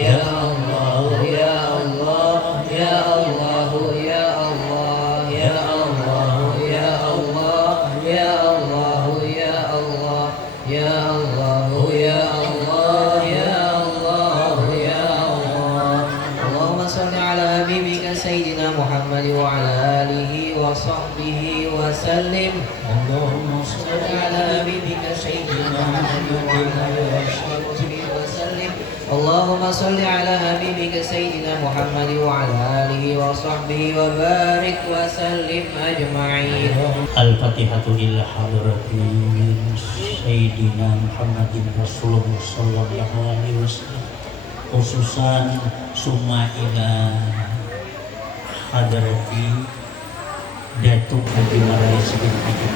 Ya Allah, ya Allah, ya Allah, ya Allah, ya Allah, ya Allah, ya Allah, ya Allah, ya Allah, ya Allah, ya Allah, ya Allah. Allahumma salli ala habibika sayyidina Muhammad wa ala alihi wa sahbihi wa sallim. Allahumma salli ala habibika sayyidina Muhammad wa ala alihi wa sahbihi wa sallim. Allahumma salli ala habibika sayyidina Muhammad wa ala alihi wa sahbihi wa barik wa sallim ajma'in. Al-Fatihatu ila hadratin Sayyidina Muhammadin Rasulullah sallallahu alaihi wasallam, khususan summa ila hadrati Datuk Haji Maraya Sidin Haji.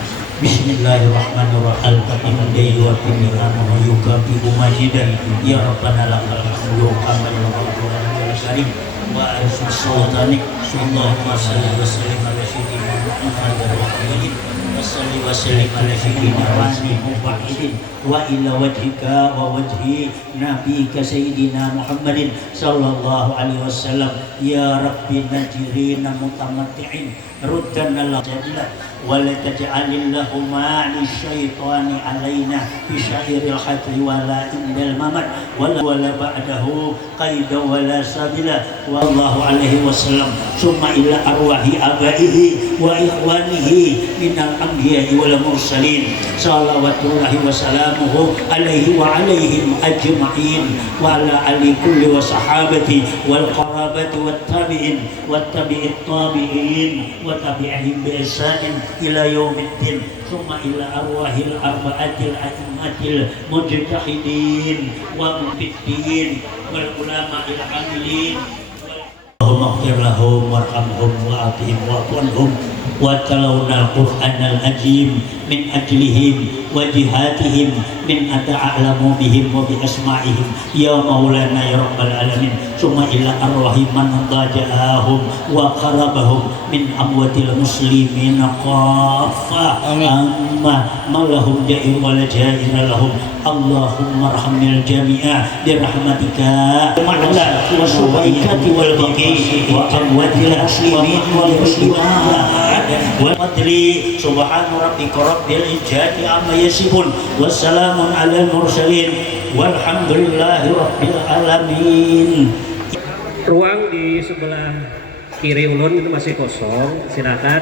Bismillahirrahmanirrahim. Al-Fatihah wa timran wa yukabi umajidan ya Rabbana lakal hamdu kama al karim wa arsul sultanik sallallahu alaihi wasallam ala sayyidina Muhammad wa alihi wasalli wa sallim ala sayyidina Muhammadin wa ila wajhika wa wajhi nabiyika sayyidina Muhammadin sallallahu alaihi wasallam ya rabbi najirina mutamatti'in ruddana la jadilah wa la taj'alillahu ma'al syaitani alaina fi syairil hatri wa la indal mamat wa la ba'dahu qaida wa la sabila wa Allahu alaihi wasallam summa ila arwahi abaihi wa ikhwanihi minal anbiya'i wal mursalin salawatullahi wa salamuhu alaihi wa alaihim ajma'in wa ala ali kulli wa sahabati wal qarabati wat tabi'in wat tabi'it tabi'in wa tabi'ihim bi ihsanin ila yaumiddin summa ila arwahil arba'atil a'immatil mujtahidin wa mufiddin wal ulama'il amilin. Allahumma ighfir lahum warhamhum wa'afihim wa'fu anhum wa talawna al-Qur'anal azim min ajlihim wa jihatihim min ata'alamu bihim wa bi asma'ihim ya maulana ya rabbal alamin. Summa ila arwahi man daja'ahum wa qarabahum min amwatil muslimin qafa amma malahum ja'ir wa la ja'ira lahum. Allahumma arhamil jami'a birahmatika ma'ala wa subaikati wal baqi wa amwatil muslimin wal muslimat wa madli subhana rabbika rabbil izzati amma yasifun wassalamun alal mursalin walhamdulillahi rabbil alamin. Ruang di sebelah kiri ulun itu masih kosong, silakan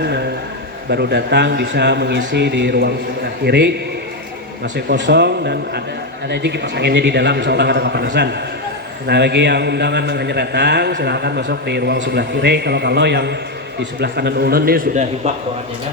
baru datang bisa mengisi di ruang sebelah kiri, masih kosong dan ada aja kipas anginnya di dalam, misalkan ada kepanasan. Nah bagi yang undangan yang hanya datang silakan masuk di ruang sebelah kiri. Kalau yang di sebelah kanan ulun dia sudah hibah doanya.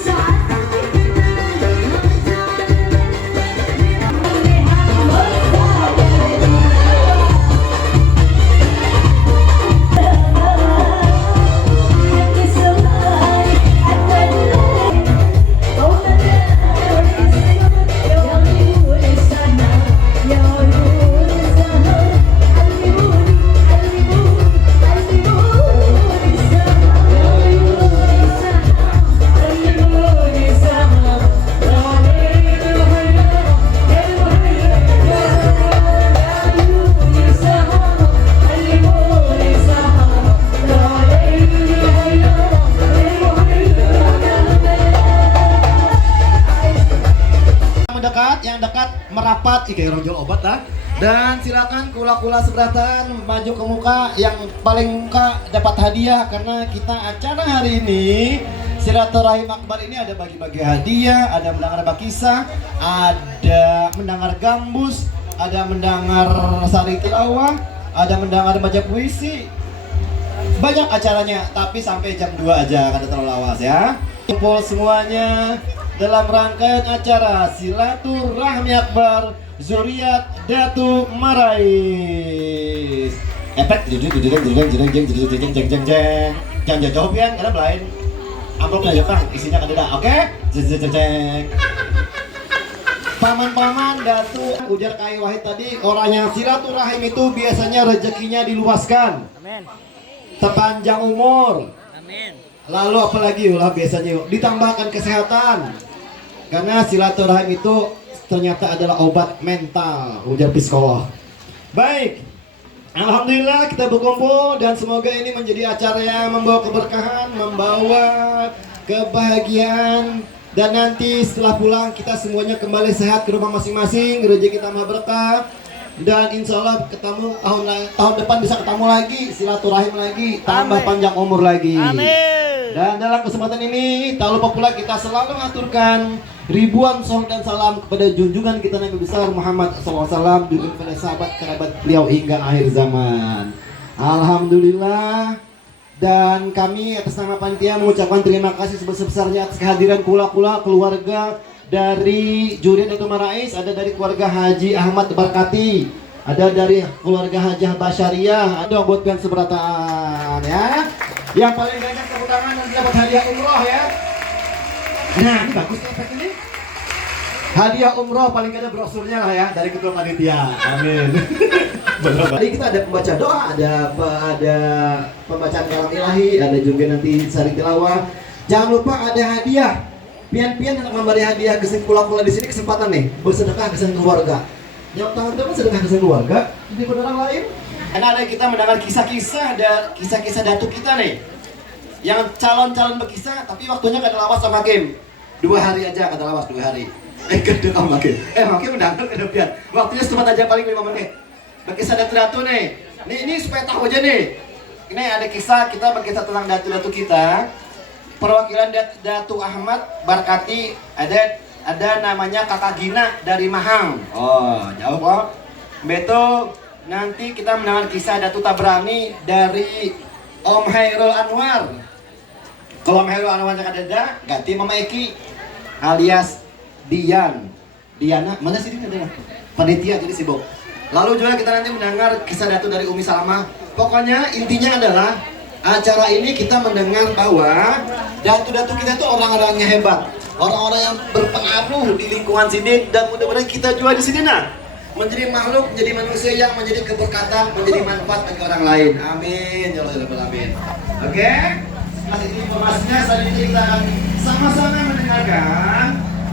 Saat kayak orang jual obat lah. Dan silakan kula-kula seberatan maju ke muka, yang paling muka dapat hadiah karena kita acara hari ini Silaturahim Akbar ini ada bagi-bagi hadiah, ada mendengar bakisah, ada mendengar gambus, ada mendengar sari tilawah, ada mendengar baca puisi. Banyak acaranya, tapi sampai jam 2 aja karena terlalu lawas ya. Kumpul semuanya dalam rangkaian acara Silaturahmi Akbar Zuriat Datu Marais. Efek jangan jawab ya, karena lain amplopnya aja Bang, isinya kada. Oke? Paman-paman Datu ujar Kai Wahid tadi, orang yang silaturahim itu biasanya rezekinya diluaskan. Amin. Terpanjang umur. Amin. Lalu apalagi ulah biasanya ditambahkan kesehatan. Karena silaturahim itu ternyata adalah obat mental, ujar psikolog. Baik. Alhamdulillah kita berkumpul dan semoga ini menjadi acara yang membawa keberkahan, membawa kebahagiaan. Dan nanti setelah pulang kita semuanya kembali sehat ke rumah masing-masing, rezeki tambah berkah, dan insya Allah ketemu tahun depan bisa ketemu lagi, silaturahim lagi, tambah panjang umur lagi. Amin. Dan dalam kesempatan ini tak lupa pula kita selalu mengaturkan ribuan salawat dan salam kepada junjungan kita Nabi besar Muhammad SAW, juga kepada sahabat kerabat beliau hingga akhir zaman. Alhamdulillah. Dan kami atas nama panitia mengucapkan terima kasih sebesar-besarnya atas kehadiran kula-kula keluarga dari Zuriat Datu Marais. Ada dari keluarga Haji Ahmad Barkati, ada dari keluarga Haji Basyariah, ada buat pian seberatan ya. Yang paling banyak tepuk tangan dan dapat hadiah umroh ya. Nah, ini bagus nih efek ini. Hadiah umroh paling ada brosurnya lah ya dari ketua panitia. Amin. Tadi kita ada pembaca doa, ada pembacaan kalam ilahi, ada juga nanti sari tilawah. Jangan lupa ada hadiah. Pian-pian untuk memberi hadiah ke kula-kula di sini kesempatan nih bersedekah ke keluarga. Yang tangan teman sedekah ke keluarga, di orang lain. Karena ada kita mendengar kisah-kisah, ada kisah-kisah datu kita nih. Yang calon-calon berkisah, tapi waktunya kada lawas sama Hakim. 2 hari aja kada lawas 2 hari. Kada sama Hakim. Hakim mendengar kada pian. Waktunya sempat aja paling 5 menit. Berkisah datu-datu nih. Ini supaya tahu aja nih. Ini ada kisah, kita berkisah tentang datu-datu kita. Perwakilan Datu Ahmad Barkati, ada namanya Kakak Gina dari Mahang. Oh, jauh kok. Beto, nanti kita mendengar kisah Datu Tabrani dari Om Hairul Anwar. Kalau Om Hairul Anwar ada, ganti Mama Eki alias Diana, mana sih dia? Panitia jadi sibuk. Lalu juga kita nanti mendengar kisah Datu dari Umi Salamah. Pokoknya intinya adalah acara ini kita mendengar bahwa Datu-datu kita itu orang-orangnya hebat, orang-orang yang berpengaruh di lingkungan sini, dan mudah-mudahan kita juga di sini menjadi makhluk, menjadi manusia yang menjadi keberkatan, menjadi manfaat bagi orang lain. Amin ya Allah, amin. Oke, setelah ini informasinya selanjutnya kita akan sama-sama mendengarkan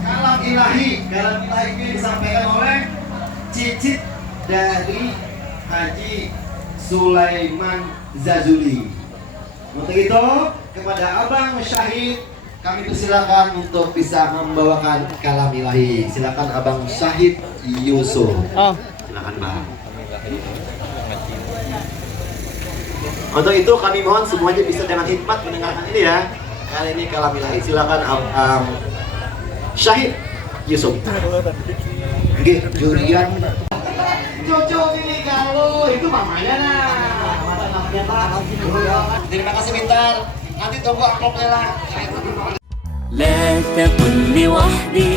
kalam ilahi. Kalam ilahi ini disampaikan oleh cicit dari Haji Sulaiman Zazuli. Untuk itu kepada Abang Syahid kami persilakan untuk bisa membawakan kalam ilahi. Silakan Abang Syahid Yusuf. Silakan Bang. Untuk itu kami mohon semuanya bisa dengan hikmat mendengarkan ini ya. Kali ini kalam ilahi. Silakan Abang Syahid Yusuf. Oke, Jurian. Cucu ini kalau itu mamanya mata namanya Pak. Terima kasih Bintar. Nanti tunggu amplopnya lah. لا تقل لوحدي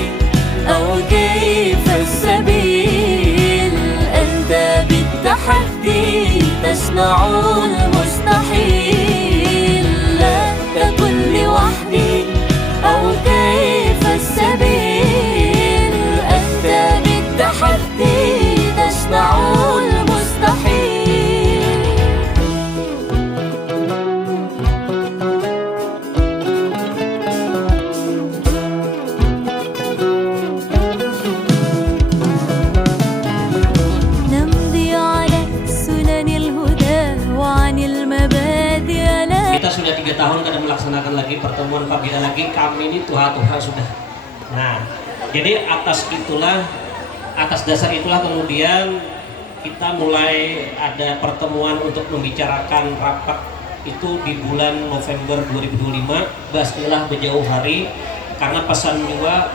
أو كيف السبيل أنت بالتحدي تصنع المستحيل لا تقل لوحدي أو كيف السبيل أنت بالتحدي تصنع المستحيل. Kita sudah 3 tahun kada melaksanakan lagi pertemuan pagi lagi, kami ini tuha-tuha sudah. Nah, jadi atas itulah atas dasar itulah kemudian kita mulai ada pertemuan untuk membicarakan rapat itu di bulan November 2025 basnilah berjauh hari, karena pesan juga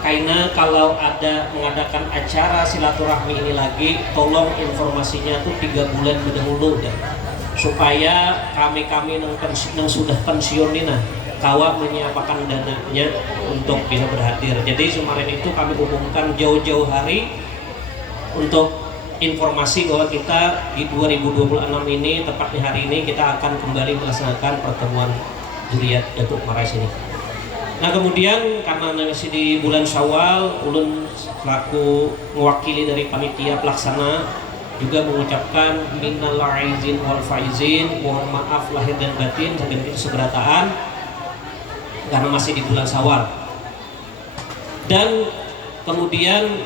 karena kalau ada mengadakan acara silaturahmi ini lagi, tolong informasinya tuh 3 bulan berdahulu dah, supaya kami yang sudah pensiun ini kawa menyiapkan dananya untuk bisa berhadir. Jadi kemarin itu kami umumkan jauh-jauh hari untuk informasi bahwa kita di 2026 ini, tepatnya hari ini kita akan kembali melaksanakan pertemuan Zuriat Datuk Marais ini. Nah kemudian karena masih di bulan Syawal, ulun selaku mewakili dari panitia pelaksana juga mengucapkan minal aizin wal faizin, mohon maaf lahir dan batin sampai keseberataan karena masih di bulan Syawal. Dan kemudian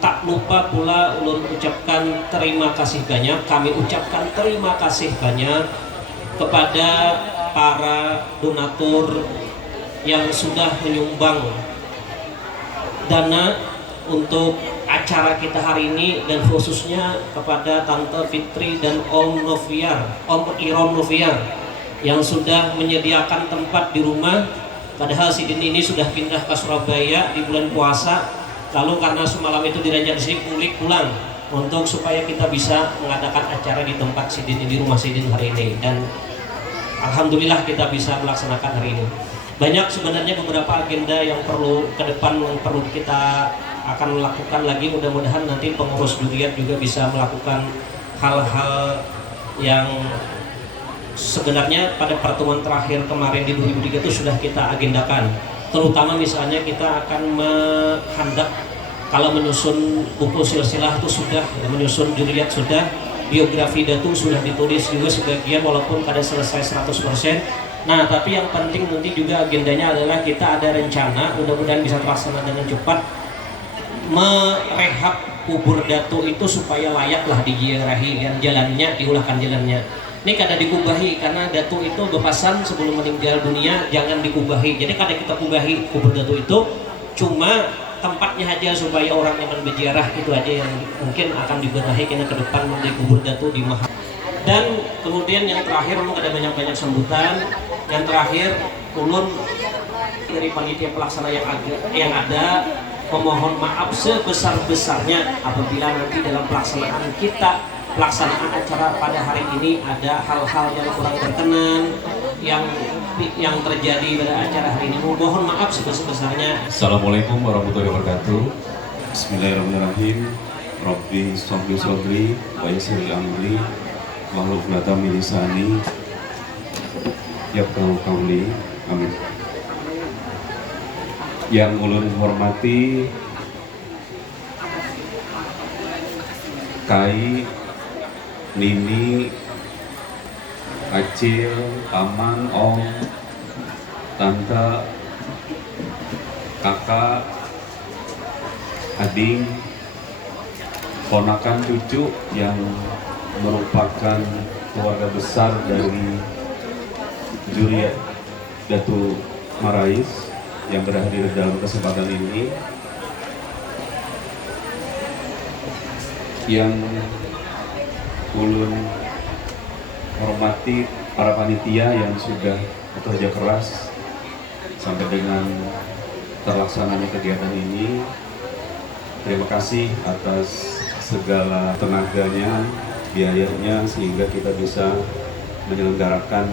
tak lupa pula ulun ucapkan terima kasih banyak, kami ucapkan terima kasih banyak kepada para donatur yang sudah menyumbang dana untuk acara kita hari ini, dan khususnya kepada Tante Fitri dan Om Iron Noviar yang sudah menyediakan tempat di rumah, padahal Sidin ini sudah pindah ke Surabaya di bulan puasa, lalu karena semalam itu diranjak di sini pulang untuk supaya kita bisa mengadakan acara di tempat Sidin di rumah Sidin hari ini, dan alhamdulillah kita bisa melaksanakan hari ini. Banyak sebenarnya beberapa agenda yang perlu ke depan yang perlu kita akan melakukan lagi, mudah-mudahan nanti pengurus Zuriat juga bisa melakukan hal-hal yang sebenarnya pada pertemuan terakhir kemarin di 2003 itu sudah kita agendakan, terutama misalnya kita akan menghendak kalau menyusun buku silsilah itu sudah, menyusun Zuriat sudah, biografi Datu sudah ditulis juga sebagian walaupun kada selesai 100%. Nah tapi yang penting nanti juga agendanya adalah kita ada rencana, mudah-mudahan bisa terlaksana dengan cepat, merehab kubur Datu itu supaya layaklah diziarahi, dan jalannya diulahkan jalannya. Ini kada dikubahi karena Datu itu berpesan sebelum meninggal dunia jangan dikubahi. Jadi kada kita kubahi kubur Datu itu, cuma tempatnya aja supaya orang yang berziarah itu aja yang mungkin akan dibenahi kena ke depan dari kubur Datu di Maha. Dan kemudian yang terakhir memang ada banyak-banyak sambutan. Yang terakhir ulun dari panitia pelaksana yang ada memohon maaf sebesar-besarnya apabila nanti dalam pelaksanaan acara pada hari ini ada hal-hal yang kurang berkenan yang terjadi pada acara hari ini. Mohon maaf sebesar-besarnya. Assalamualaikum warahmatullahi wabarakatuh. Bismillahirrahmanirrahim. Rabbi sholli sholli wa yassir li amri wahlul 'uqdatam min lisani yafqahu qawli. Amin. Yang ulun hormati Kai, Nini, Acil, Paman, Om, Tante, Kakak, Adik, ponakan cucu yang merupakan keluarga besar dari Zuriat Datuk Marais yang berhadir dalam kesempatan ini, yang ulun hormati para panitia yang sudah bekerja keras sampai dengan terlaksananya kegiatan ini. Terima kasih atas segala tenaganya, biayanya, sehingga kita bisa menyelenggarakan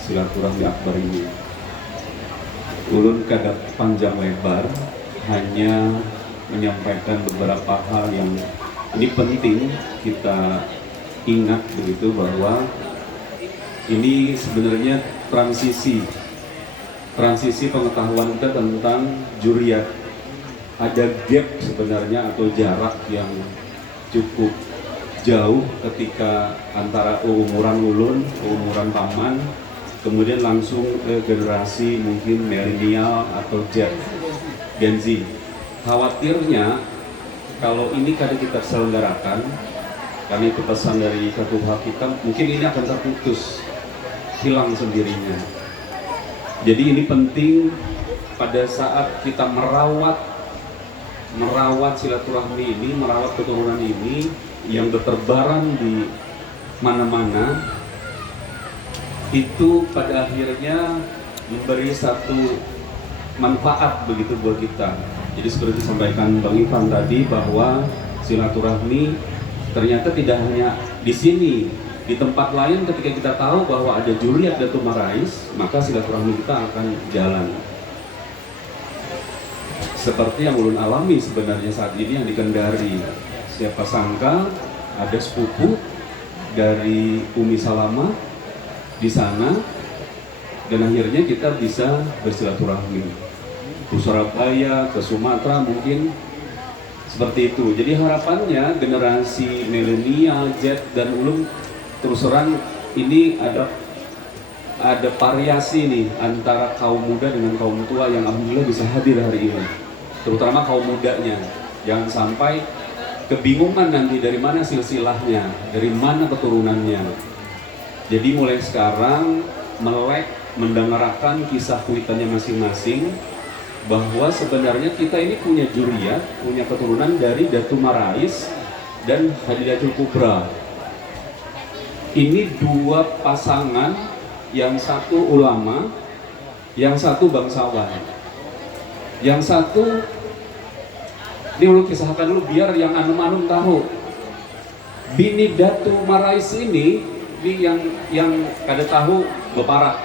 silaturahmi akbar ini. Ulun kada panjang lebar, hanya menyampaikan beberapa hal yang ini penting kita ingat begitu, bahwa ini sebenarnya transisi pengetahuan kita tentang Zuriat. Ada gap sebenarnya atau jarak yang cukup jauh ketika antara umuran ulun, umuran paman, kemudian langsung ke generasi mungkin milenial atau Gen Z. Khawatirnya kalau ini kadang kita selenggarakan, karena itu pesan dari ketua kita, mungkin ini akan terputus, hilang sendirinya. Jadi ini penting pada saat kita merawat merawat silaturahmi ini, merawat keturunan ini yang berterbaran di mana-mana, itu pada akhirnya memberi satu manfaat begitu buat kita. Jadi seperti disampaikan Bang Ivan tadi, bahwa silaturahmi ternyata tidak hanya di sini, di tempat lain. Ketika kita tahu bahwa ada Juriat Datu Marais, maka silaturahmi kita akan jalan. Seperti yang ulun alami sebenarnya saat ini yang di Kendari. Siapa sangka ada sepupu dari Umi Salama di sana, dan akhirnya kita bisa bersilaturahmi ke Surabaya, ke Sumatera mungkin seperti itu. Jadi harapannya generasi milenial, Z dan ulun, terus terang ini ada variasi nih antara kaum muda dengan kaum tua yang alhamdulillah bisa hadir hari ini, terutama kaum mudanya. Jangan sampai kebingungan nanti dari mana silsilahnya, dari mana keturunannya. Jadi mulai sekarang melek mendengarkan kisah kuitannya masing-masing, bahwa sebenarnya kita ini punya Juriat, punya keturunan dari Datu Marais dan Hadidatul Kubra. Ini dua pasangan, yang satu ulama, yang satu bangsawan. Yang satu, ini dulu kisahkan dulu biar yang anum-anum tahu. Bini Datu Marais ini yang kada tahu beparak.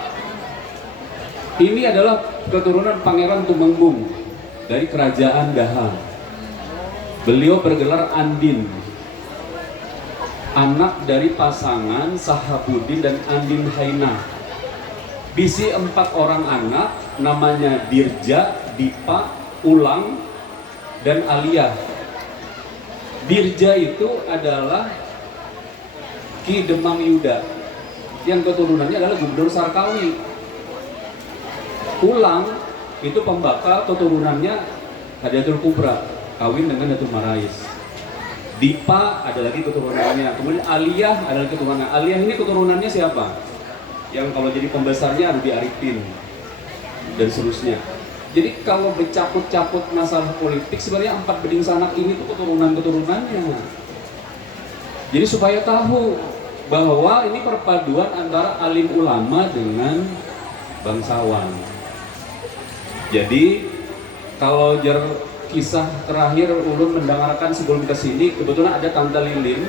Ini adalah keturunan Pangeran Tumenggung dari Kerajaan Daha. Beliau bergelar Andin, anak dari pasangan Sahabuddin dan Andin Haina. Bisi 4 orang anak, namanya Dirja, Dipa, Ulang, dan Aliyah. Dirja itu adalah Ki Demang Yuda, yang keturunannya adalah Gubernur Sarkawi. Ulang itu pembakal, keturunannya Hadidatul Kubra, kawin dengan Datu Marais. Dipa ada lagi keturunannya, kemudian Aliyah ada lagi keturunannya. Aliyah ini keturunannya siapa? Yang kalau jadi pembesarnya Ardi Arifin dan seterusnya. Jadi kalau bercaput-caput masalah politik, sebenarnya 4 bening sanak ini tuh keturunan-keturunannya. Jadi supaya tahu bahwa ini perpaduan antara alim ulama dengan bangsawan. Jadi kalau kisah terakhir ulun mendengarkan sebelum kesini, kebetulan ada Tante Lilin,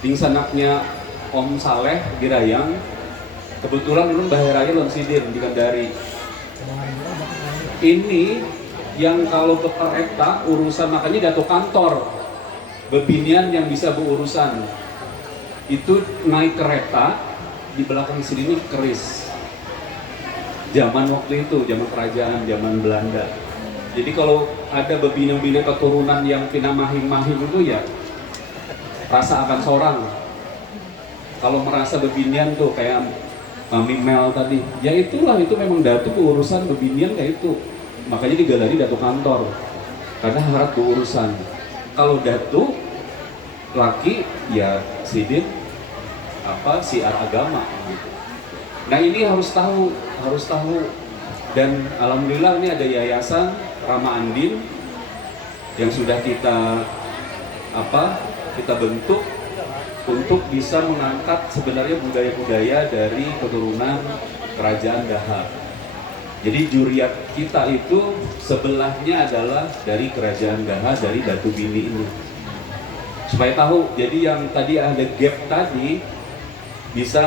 dingsanaknya Om Saleh Girayang. Kebetulan ulun bahiraya lon sidir di Kendari. Ini yang kalau ke kereta urusan, makanya Dato Kantor bebinian yang bisa berurusan itu naik kereta, di belakang sini ini keris. Zaman waktu itu, zaman kerajaan, zaman Belanda. Jadi kalau ada bebina-bina keturunan yang pina mahim-mahim itu ya rasa akan sorang. Kalau merasa bebinian tuh kayak Mami Mel tadi, ya itulah, itu memang Datu urusan bebinian kayak itu. Makanya digalari Datu Kantor, karena harap berurusan. Kalau Datu laki ya sidin siar agama gitu. Nah ini harus tahu, dan alhamdulillah ini ada yayasan Rama Andin yang sudah kita bentuk untuk bisa mengangkat sebenarnya budaya-budaya dari keturunan Kerajaan Daha. Jadi Juriat kita itu sebelahnya adalah dari Kerajaan Daha, dari Datu Bini ini. Supaya tahu, jadi yang tadi ada gap tadi bisa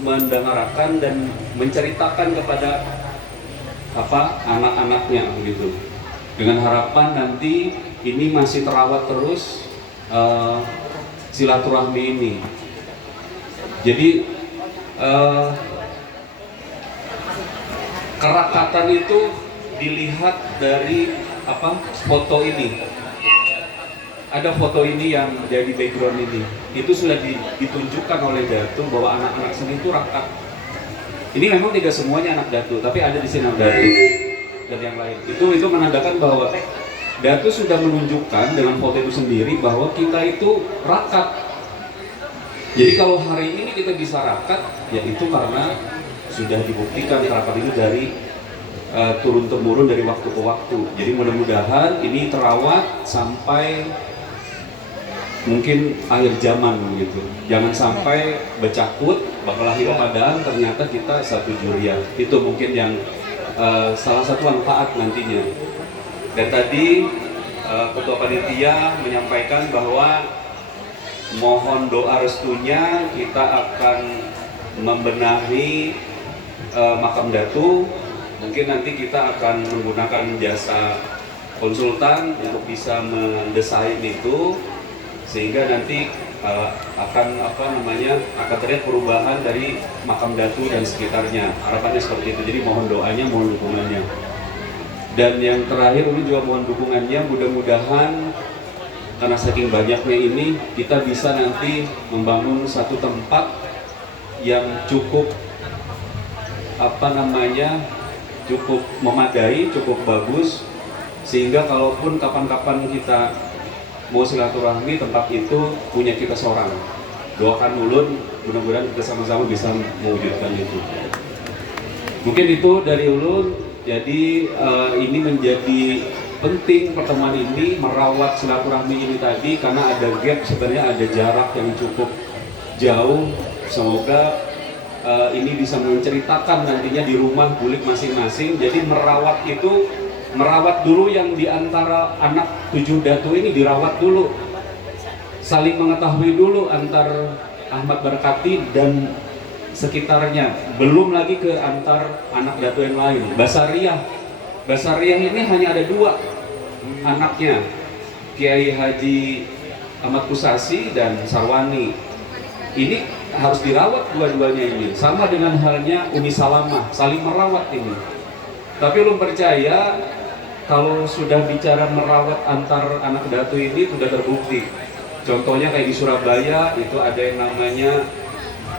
mendengarkan dan menceritakan kepada anak-anaknya gitu, dengan harapan nanti ini masih terawat terus silaturahmi ini. Jadi kerakatan itu dilihat dari foto ini. Ada foto ini yang jadi background ini. Itu sudah ditunjukkan oleh Datu bahwa anak-anak sini itu rakat. Ini memang tidak semuanya anak Datu, tapi ada di sini anak Datu dan yang lain. Itu menandakan bahwa Datu sudah menunjukkan dengan foto itu sendiri bahwa kita itu rakat. Jadi kalau hari ini kita bisa rakat, ya itu karena sudah dibuktikan rakat itu dari turun-temurun dari waktu ke waktu. Jadi mudah-mudahan ini terawat sampai mungkin akhir zaman gitu. Jangan sampai becakut, berkelahi kepadaan, ternyata kita satu juriah. Itu mungkin yang salah satu manfaat nantinya. Dan tadi Ketua Panitia menyampaikan bahwa mohon doa restunya kita akan membenahi makam Datu. Mungkin nanti kita akan menggunakan jasa konsultan untuk bisa mendesain itu, sehingga nanti akan akan terlihat perubahan dari makam Datu dan sekitarnya. Harapannya seperti itu. Jadi mohon doanya, mohon dukungannya. Dan yang terakhir ini juga mohon dukungannya, mudah-mudahan karena saking banyaknya ini kita bisa nanti membangun satu tempat yang cukup cukup memadai, cukup bagus, sehingga kalaupun kapan-kapan kita mau silaturahmi, tempat itu punya kita seorang. Doakan ulun, mudah-mudahan kita sama-sama bisa mewujudkan itu. Mungkin itu dari ulun. Jadi ini menjadi penting pertemuan ini, merawat silaturahmi ini tadi, karena ada gap, sebenarnya ada jarak yang cukup jauh. Semoga ini bisa menceritakan nantinya di rumah bulik masing-masing. Jadi merawat dulu yang diantara anak 7 Datu ini, dirawat dulu, saling mengetahui dulu antar Ahmad Berkati dan sekitarnya, belum lagi ke antar anak Datu yang lain. Basariah ini hanya ada 2 anaknya, Kiai Haji Ahmad Kusasi dan Sarwani. Ini harus dirawat dua-duanya ini. Sama dengan halnya Umi Salamah, saling merawat ini. Tapi belum percaya kalau sudah bicara merawat antar anak Datu ini sudah terbukti. Contohnya kayak di Surabaya itu ada yang namanya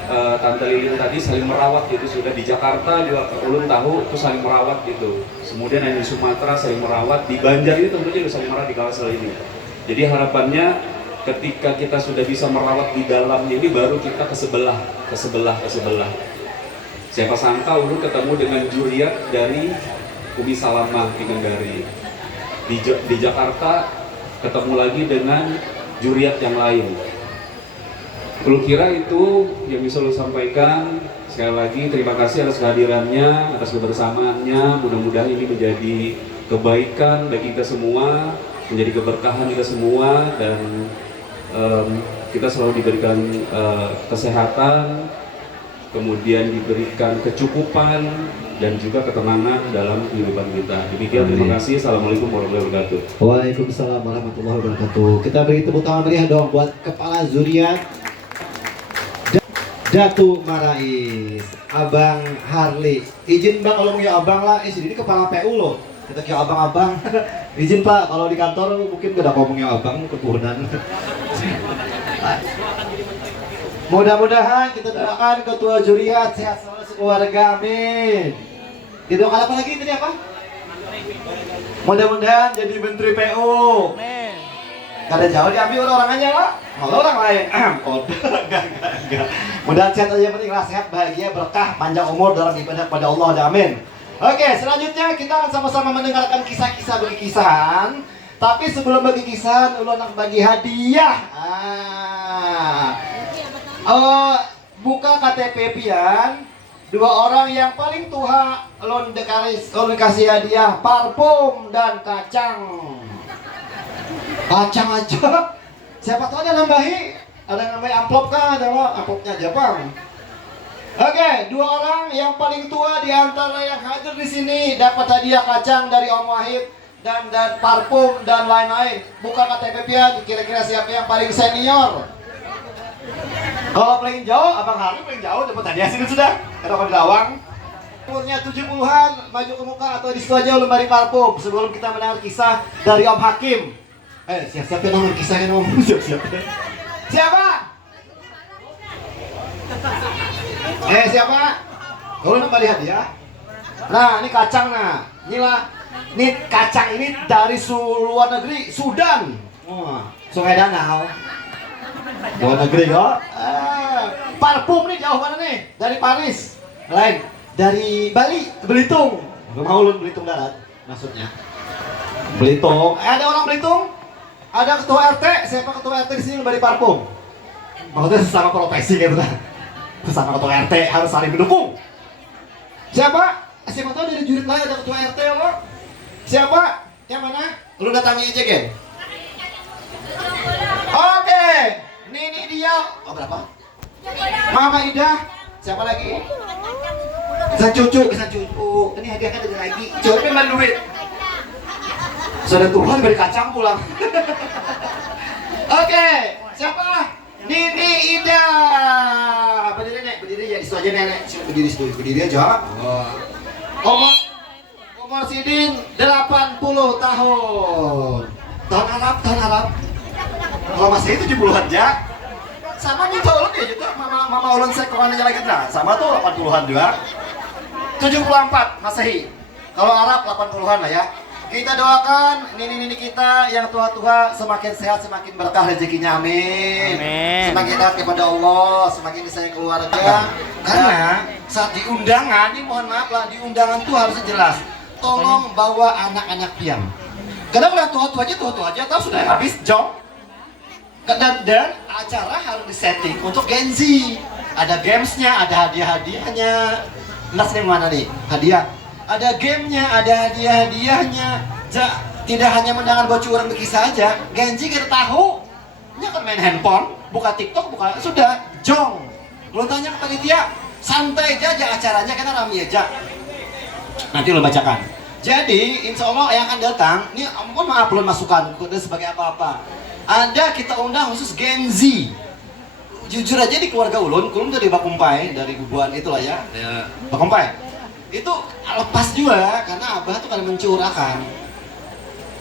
Tante Lilin tadi saling merawat, itu sudah di Jakarta juga ulun tahu itu saling merawat gitu. Kemudian yang di Sumatera saling merawat, di Banjar ini tentunya juga saling merawat di Kalsel ini. Jadi harapannya ketika kita sudah bisa merawat di dalamnya ini, baru kita ke sebelah. Siapa sangka ulun ketemu dengan juriat dari Umi Salamah di Kendari. Di Jakarta ketemu lagi dengan juriat yang lain. Lu kira itu yang bisa lu sampaikan. Sekali lagi terima kasih atas kehadirannya, atas kebersamaannya. Mudah-mudahan ini menjadi kebaikan bagi kita semua, menjadi keberkahan kita semua, dan kita selalu diberikan kesehatan, kemudian diberikan kecukupan dan juga ketenangan dalam kehidupan kita. Demikian, terima kasih. Assalamualaikum warahmatullahi wabarakatuh. Waalaikumsalam warahmatullahi wabarakatuh. Kita beri tepuk tangan meriah dong buat Kepala Zuriat Datu Marais, Abang Harli. Izin Bang kalau mau ya Abang lah, ini Kepala PU loh. Kita kira abang-abang. Izin Pak, kalau di kantor mungkin gak ada ngomongnya abang, kepunan. Mudah-mudahan kita doakan Ketua Juriat sehat selalu sekeluarga, amin. Didoakan apa lagi tadi apa? Mudah-mudahan jadi Menteri PU. Gak ada jauh diambil orang-orangnya lah. Kalau orang lain, enggak. Mudah-mudahan sehat aja, penting lah, sehat, bahagia, berkah, panjang umur dalam ibadah kepada Allah, amin. Oke, selanjutnya kita akan sama-sama mendengarkan kisah-kisah bagi kisahan. Tapi sebelum bagi kisahan, ulun nak bagi hadiah. Buka KTP pian. 2 orang yang paling tua, ulun kasih hadiah parfum dan kacang. Kacang aja. Siapa tahu ada nambahi. Ada nambahi amplop kah? Ada amplopnya aja, Bang. Oke, 2 orang yang paling tua di antara yang hadir di sini dapat hadiah kacang dari Om Wahid dan parfum dan lain-lain. Buka KTP pian, kira-kira siapa yang paling senior? Kalau paling jauh, Abang Harli paling jauh dapat hadiah sini sudah. Karena kalau di Lawang umurnya 70-an, maju ke muka atau di situ aja lemari parfum sebelum kita mendengar kisah dari Om Hakim. Siap-siap ya nomor kisahnya Om. Siap-siap. Siapa? Siapa? Kalau nambah hadiah. Nah, ini kacang nah. Ini kacang ini dari luar negeri, Sudan. Sungai Danau. Luar negeri kok. Parfum nih jauh mana nih? Dari Paris. Lain. Dari Bali, Belitung. Rumah ulun Belitung Darat maksudnya. Belitung. Ada orang Belitung? Ada ketua RT? Siapa ketua RT di sini bari parfum? Maksudnya sesama profesi gitu kan. Sesama ketua RT harus saling mendukung. Siapa? Siapa tahu dari jurit lain ada ketua RT lo? Siapa? Yang mana? Lu datangi aja, Gen. Oke. Ini dia. Oh, berapa? Mama Ida. Siapa lagi? Kesan cucu. Ini hadiah kan ada lagi. Cucu memang duit. Sudah Tuhan beri kacang pulang. Oke. Siapa? Nini Ida. Berdiri nek, berdiri ya. Itu aja nenek. Berdiri aja. Umur Sidin 80 tahun. Tahun Arab. Kalau masih 70-an aja. Sama nih ulun ya juga. Mama ulun sekolah aja lagi nah. Sama tuh 80-an juga. 74 Masehi. Kalau Arab 80-an lah ya. Kita doakan nini kita yang tua-tua semakin sehat, semakin berkah rezekinya, amin. Semakin taat kepada Allah, semakin disayang keluarga. Karena saat di undangan, ini mohon maaf lah, di undangan tuh harus jelas. Tolong bawa anak-anak pian. Karena udah tua-tua aja, tahu sudah habis jam. Dan acara harus disetting untuk Gen Z. Ada gamesnya, ada hadiah-hadiahnya. Nas yang mana nih? Hadiah. Ada gamenya, ada hadiah-hadiahnya. Tidak hanya mendengar bocoran begitu saja. Gen Z kita tahu. Ini kan main handphone, buka TikTok, sudah jong. Lu tanya ke panitia, santai aja acaranya karena rame aja. Nanti lo bacakan. Jadi, insya Allah yang akan datang, ini mohon maaf belum masukan sebagai apa-apa. Ada kita undang khusus Gen Z. Jujur aja di keluarga ulun dari Bakumpai, dari Gubuan itulah ya, Bakumpai. Itu lepas juga karena abah tuh kan mencurahkan.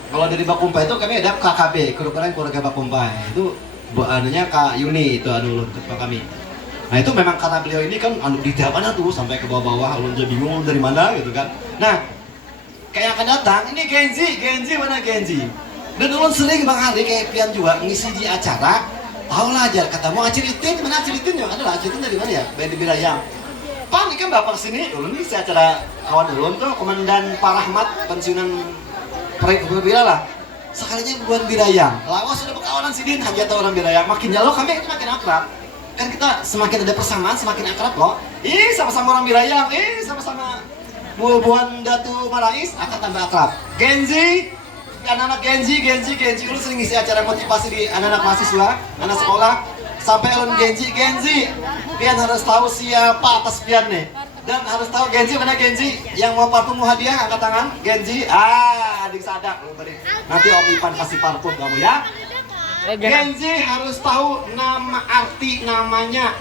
Kalau dari Bakumpai itu kami ada KKB, keluarga Bakumpai. Itu anunya Kak Yuni itu ulun ketua kami. Nah itu memang karena beliau ini kan di mana tuh sampai ke bawah-bawah, ulun jadi bingung dari mana gitu kan. Nah kayak akan datang ini Gen Z mana Gen Z. Dan ulun sering Bang Hari kayak pian juga ngisi di acara. Tahu lah aja kata mau aciritin mana aciritin ya ada lah aciritin dari mana ya? Dari Birayang. Pan ini kan bapak kesini, ulun ngisi acara kawan ulun tuh Komandan Pak Rahmat pensiunan perwira lah. Sekalinya buat Birayang. Lawas sudah berkawanan sidin hajat orang Birayang. Makin jauh kami itu makin akrab. Kan kita semakin ada persamaan semakin akrab loh. Sama-sama orang Birayang, sama-sama buah-buahan Datu Marais akan tambah akrab. Gen Z, anak-anak Gen Z, ulun sering ngisi acara motivasi di anak-anak mahasiswa, anak sekolah. Sampai ulun Gen Z, pian harus tahu siapa atas pian nih. Dan harus tahu Gen Z mana Gen Z yang mau parfum mau hadiah angkat tangan. Gen Z, adik sadak nanti Om Ipan kasih parfum kamu ya. Gen Z harus tahu arti namanya.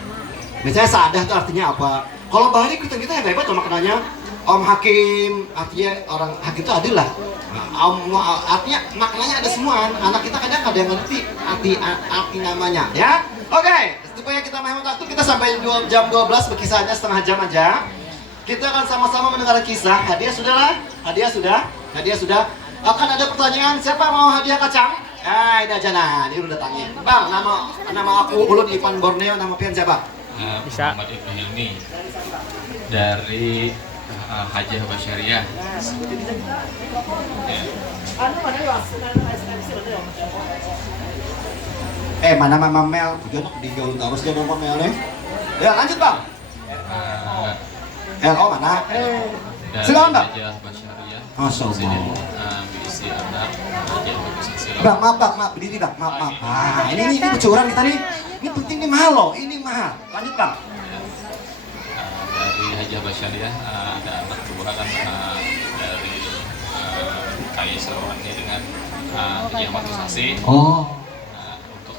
Misalnya sadah itu artinya apa? Kalau bahari kita hebat loh maknanya. Om Hakim artinya orang hakim itu adil lah. Artinya maknanya ada semua. Anak kita kadang ada yang ngerti arti namanya ya. Oke, supaya kita menghemat waktu, kita sampai jam 12 berkisahnya setengah jam aja. Kita akan sama-sama mendengar kisah. Hadiah sudah. Akan ada pertanyaan, siapa mau hadiah kacang? Ini aja nah, ini udah tanya. Bang, nama aku Ulun Ipan Borneo, nama pian siapa? Bisa. Muhammad Ibnu Hilmi dari Hajah Basyariah. Mana Mama Mel? Jangan digaul terus dia Mama Mel nih. Ya lanjut Bang. Oh mana? Silakan Bang. Hajah Basyariah. Masya Allah. Berisi anak Hajah Basyariah. Bang, maaf, berdiri Bang, maaf. Ini kecurangan kita nih. Ini penting nih mahal loh, ini mahal. Lanjut Bang. Dari Hajah Basyariah ada anak kedua kan dari Kaya Sarawangi dengan Hajah Matusasi. Untuk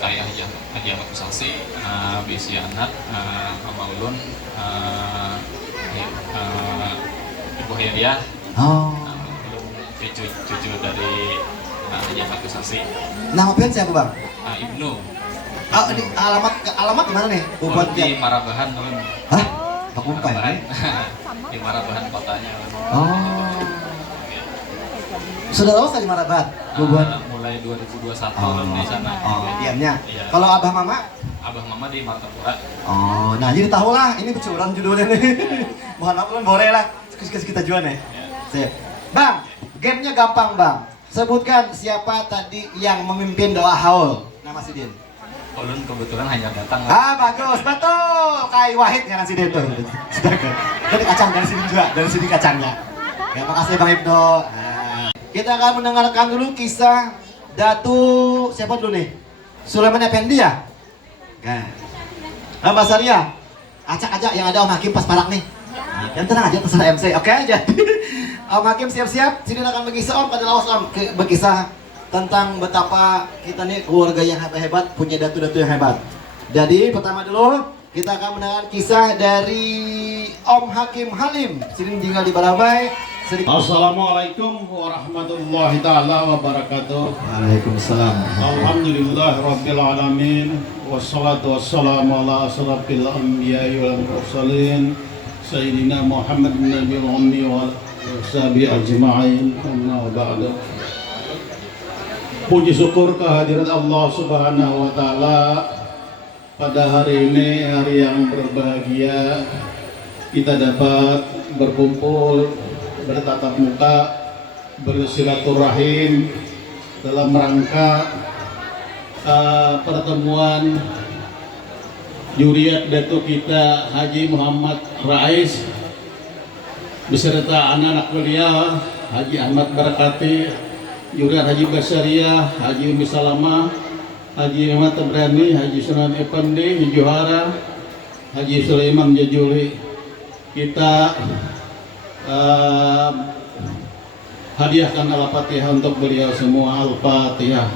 Kaya Hajah Matusasi berisi anak sama ulun Ibu Hayadiah. Cucu dari Hajah Matusasi. Nama pian siapa Bang? Ibnu. Ini alamat di mana nih? Di Marabahan teman. Hah? Bakumpai kan? Di Marabahan kotanya. Sudah lama sekali Marabahan? Mulai 2021 di sana. Diamnya. Iya. Kalau Abah Mama? Abah Mama di Martapura. Nah jadi tahu lah, ini becuran judulnya nih. Mohon maaf boleh lah. kita jual nih. Sip. Bang, gamenya gampang bang. Sebutkan siapa tadi yang memimpin doa haul. Nama Sidin. Ulun kebetulan hanya datang. Bagus, betul. Kai Wahid kan Sidin tuh. Sudah kan. Dari kacang dari sini juga, dari sini kacangnya. Ya, makasih Bang Ibnu. Kita akan mendengarkan dulu kisah Datu siapa dulu nih? Sulaiman Effendi ya? Mbak Saria, acak aja yang ada Om Hakim pas parak nih. Yang tenang aja terserah MC, oke? Jadi Om Hakim siap-siap, sini akan berkisah Om, pada lawas Om berkisah tentang betapa kita nih keluarga yang hebat, punya datu-datu yang hebat. Jadi pertama dulu kita akan mendengar kisah dari Om Hakim Halim. Sini tinggal di Barabai. Assalamualaikum warahmatullahi ta'ala wabarakatuh. Waalaikumsalam. Alhamdulillah rabbil alamin. Wassalatu wassalamu ala asrafil anbiya'i wal mursalin Sayyidina Muhammad Nabiul Ummi wa sahbihi ajma'in. Amma ba'du. Puji syukur kehadirat Allah Subhanahu wa ta'ala. Pada hari ini, hari yang berbahagia, kita dapat berkumpul, bertatap muka, bersilaturahim dalam rangka pertemuan Juriat Datuk kita Haji Muhammad Rais beserta anak-anak beliau Haji Ahmad Barakati, Juriat Haji Basaria, Haji Umi Salama, Haji Ahmad Tabrani, Haji Sunan Effendi, Johara, Haji Sulaiman Jajuli. Kita hadiahkan Al-Fatihah untuk beliau semua. Al-Fatihah.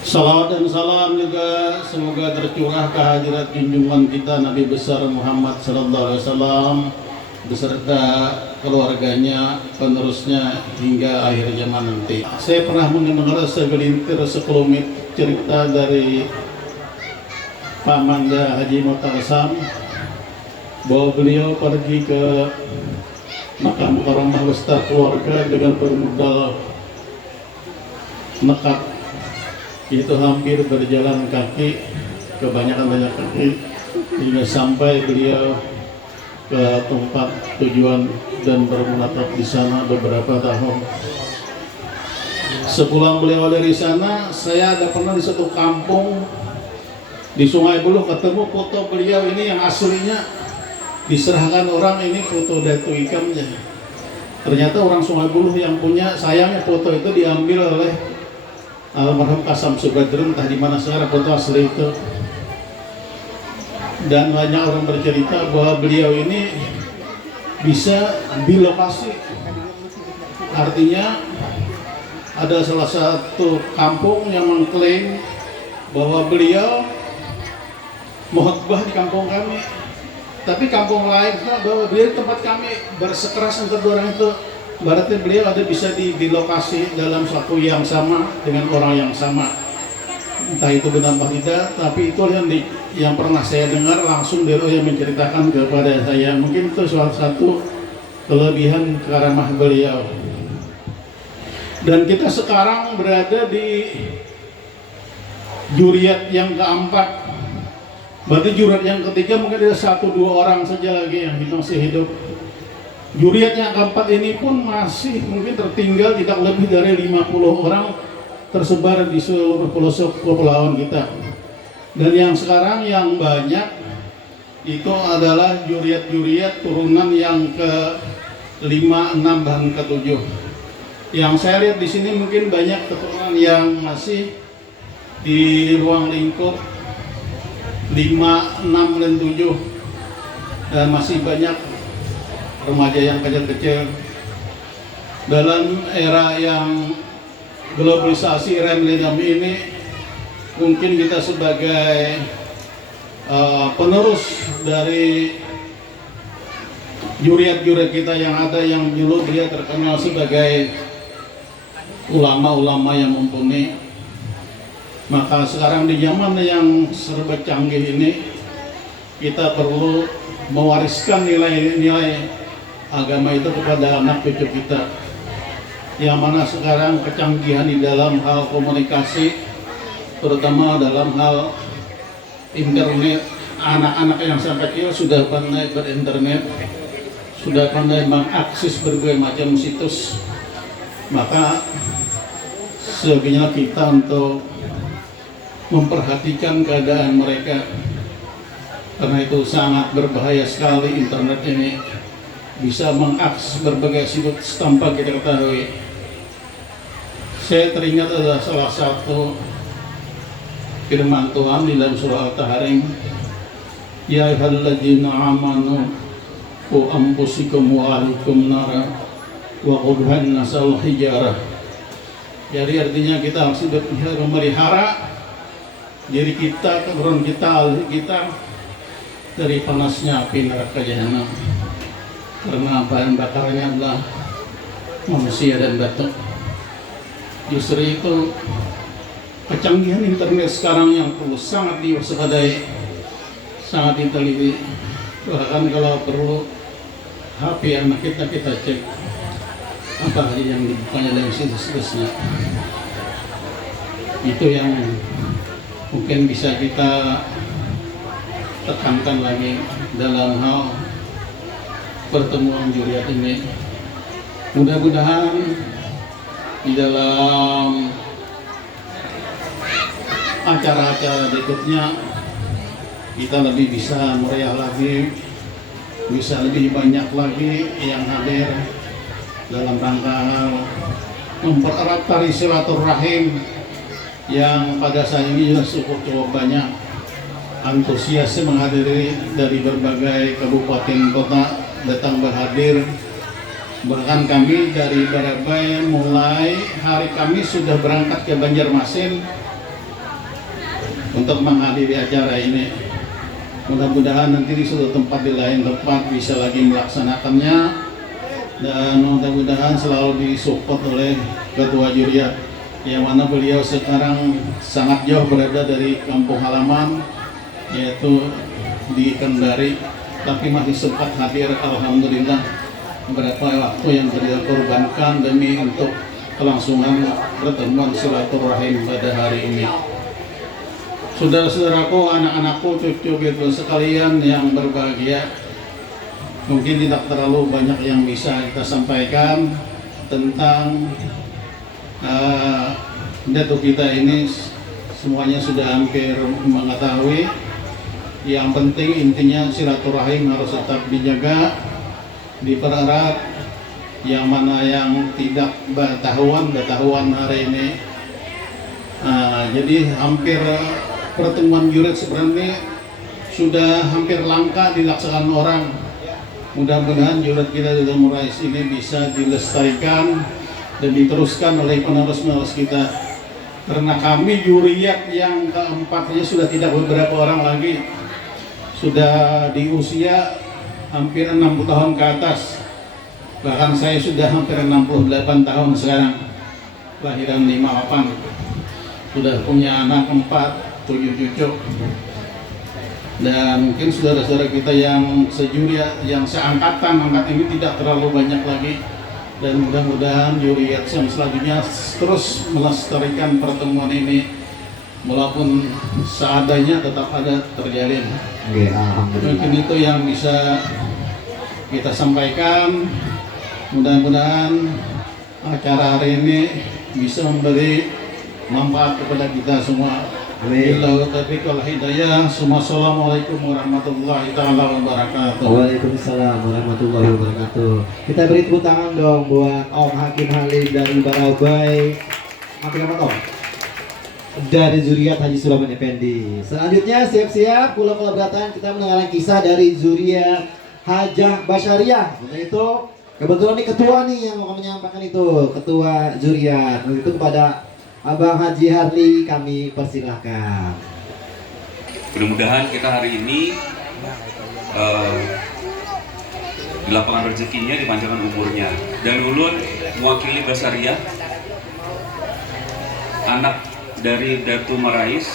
Salawat dan salam juga semoga tercurah kehadirat junjungan kita Nabi besar Muhammad sallallahu alaihi wasallam beserta keluarganya, penerusnya hingga akhir zaman nanti. Saya pernah mendengar segelintir sekelumit cerita dari Pamanda Haji Mutarsam bahwa beliau pergi ke makam Karamah beserta keluarga dengan bermodal nekat, itu hampir berjalan kaki, kebanyakan banyak kaki, hingga sampai beliau ke tempat tujuan dan bermenatap di sana beberapa tahun. Sepulang beliau dari sana, saya ada pernah di satu kampung di Sungai Buloh ketemu foto beliau ini yang aslinya diserahkan orang, ini foto Datu Ikamnya. Ternyata orang Sungai Buloh yang punya, sayangnya foto itu diambil oleh almarhum Kasam Subadrun, entah di mana sekarang foto asli itu. Dan banyak orang bercerita bahwa beliau ini bisa bilokasi, artinya ada salah satu kampung yang mengklaim bahwa beliau muhakbah di kampung kami, tapi kampung lain bahwa beliau tempat kami bersekeras untuk orang itu. Berarti beliau ada bisa di lokasi dalam suatu yang sama dengan orang yang sama. Entah itu benar atau tidak, tapi itu yang pernah saya dengar langsung dari yang menceritakan kepada saya. Mungkin itu salah satu kelebihan karamah beliau. Dan kita sekarang berada di juriat yang keempat. Berarti juriat yang ketiga mungkin ada 1-2 orang saja lagi yang masih hidup. Juriat yang keempat ini pun masih mungkin tertinggal tidak lebih dari 50 orang tersebar di seluruh pelosok kepulauan kita. Dan yang sekarang yang banyak itu adalah juriat-juriat turunan yang ke-5, 6 dan ke-7. Yang saya lihat di sini mungkin banyak keturunan yang masih di ruang lingkup 5, 6 dan 7, dan masih banyak remaja yang kecil-kecil. Dalam era yang globalisasi, era milenium ini, mungkin kita sebagai penerus dari juriat-juriat kita yang ada, yang dulu dia terkenal sebagai ulama-ulama yang mumpuni, maka sekarang di zaman yang serba canggih ini kita perlu mewariskan nilai-nilai agama itu kepada anak cucu kita, yang mana sekarang kecanggihan di dalam hal komunikasi, terutama dalam hal internet, anak-anak yang sampai kecil sudah pandai berinternet, sudah pandai mengakses berbagai macam situs, maka sebaiknya kita untuk memperhatikan keadaan mereka, karena itu sangat berbahaya sekali. Internet ini bisa mengakses berbagai situs tanpa kita ketahui. Saya teringat adalah salah satu firman Tuhan di dalam surah Al-Tahrim, ya ayyuhalladzina amanu qu anfusakum wa ahlikum nara wa qudha an-nasal hijarah. Jadi artinya kita harus memelihara diri kita, keberon kita, ahli kita dari panasnya api neraka jahanam, karena bahan bakarnya adalah manusia dan batu. Justru itu kecanggihan internet sekarang yang perlu sangat diwaspadai, sangat diteliti. Bahkan kalau perlu HP anak kita cek apa aja yang dibukanya dalam situs-situsnya. Itu yang mungkin bisa kita tekankan lagi dalam hal pertemuan Juriyat ini. Mudah-mudahan di dalam acara-acara berikutnya kita lebih bisa meriah lagi, bisa lebih banyak lagi yang hadir dalam rangka mempererat tali silaturahim yang pada saat ini sudah cukup banyak antusias menghadiri dari berbagai kabupaten kota datang berhadir. Bahkan kami dari Barabai mulai hari Kamis sudah berangkat ke Banjarmasin untuk menghadiri acara ini. Mudah-mudahan nanti di suatu tempat, di lain tempat bisa lagi melaksanakannya, dan mudah-mudahan selalu disupport oleh Ketua Juriyat, yang mana beliau sekarang sangat jauh berada dari kampung halaman, yaitu di Kendari, tapi masih sempat hadir, alhamdulillah, beberapa waktu yang beliau korbankan demi untuk kelangsungan pertemuan silaturahim pada hari ini. Saudara-saudaraku, anak-anakku, cucu-cucu sekalian yang berbahagia, mungkin tidak terlalu banyak yang bisa kita sampaikan tentang datuk kita ini. Semuanya sudah hampir mengetahui. Yang penting intinya silaturahim harus tetap dijaga, dipererat. Yang mana yang tidak bertahuan hari ini. Jadi hampir pertemuan Juriyat sebenarnya sudah hampir langka dilaksanakan orang. Mudah-mudahan Juriyat kita di Murais ini bisa dilestarikan dan diteruskan oleh penerus-penerus kita. Karena kami Juriyat yang keempatnya sudah tidak beberapa orang lagi, sudah di usia hampir 60 tahun ke atas. Bahkan saya sudah hampir 68 tahun sekarang, kelahiran 58, sudah punya anak 4, 7 cucu. Dan mungkin saudara-saudara kita yang sejuriyat, yang seangkatan, angkat ini tidak terlalu banyak lagi. Dan mudah-mudahan Juriyat yang selanjutnya terus melestarikan pertemuan ini, walaupun seadanya tetap ada terjalin. Mungkin itu yang bisa kita sampaikan. Mudah-mudahan acara hari ini bisa memberi manfaat kepada kita semua. Wabillahi taufiq wal hidayah. Assalamualaikum warahmatullahi taala wabarakatuh. Waalaikumsalam warahmatullahi wabarakatuh. Kita beri tepuk tangan dong buat Om Hakim Halim dari Barabai. Makin apa Om? Dari Juriyat Haji Sulaiman Effendi. Selanjutnya siap-siap pulang keberatan kita mendengarkan kisah dari Juriyat Hajah Basyariah. Untuk itu kebetulan nih ketua nih yang mau menyampaikan itu, ketua Juriyat. Untuk itu kepada Abang Haji Harli kami persilahkan. Mudah-mudahan kita hari ini dilapangkan rezekinya, dipanjangkan umurnya. Dan ulun mewakili Basyariah, anak dari Datu Marais.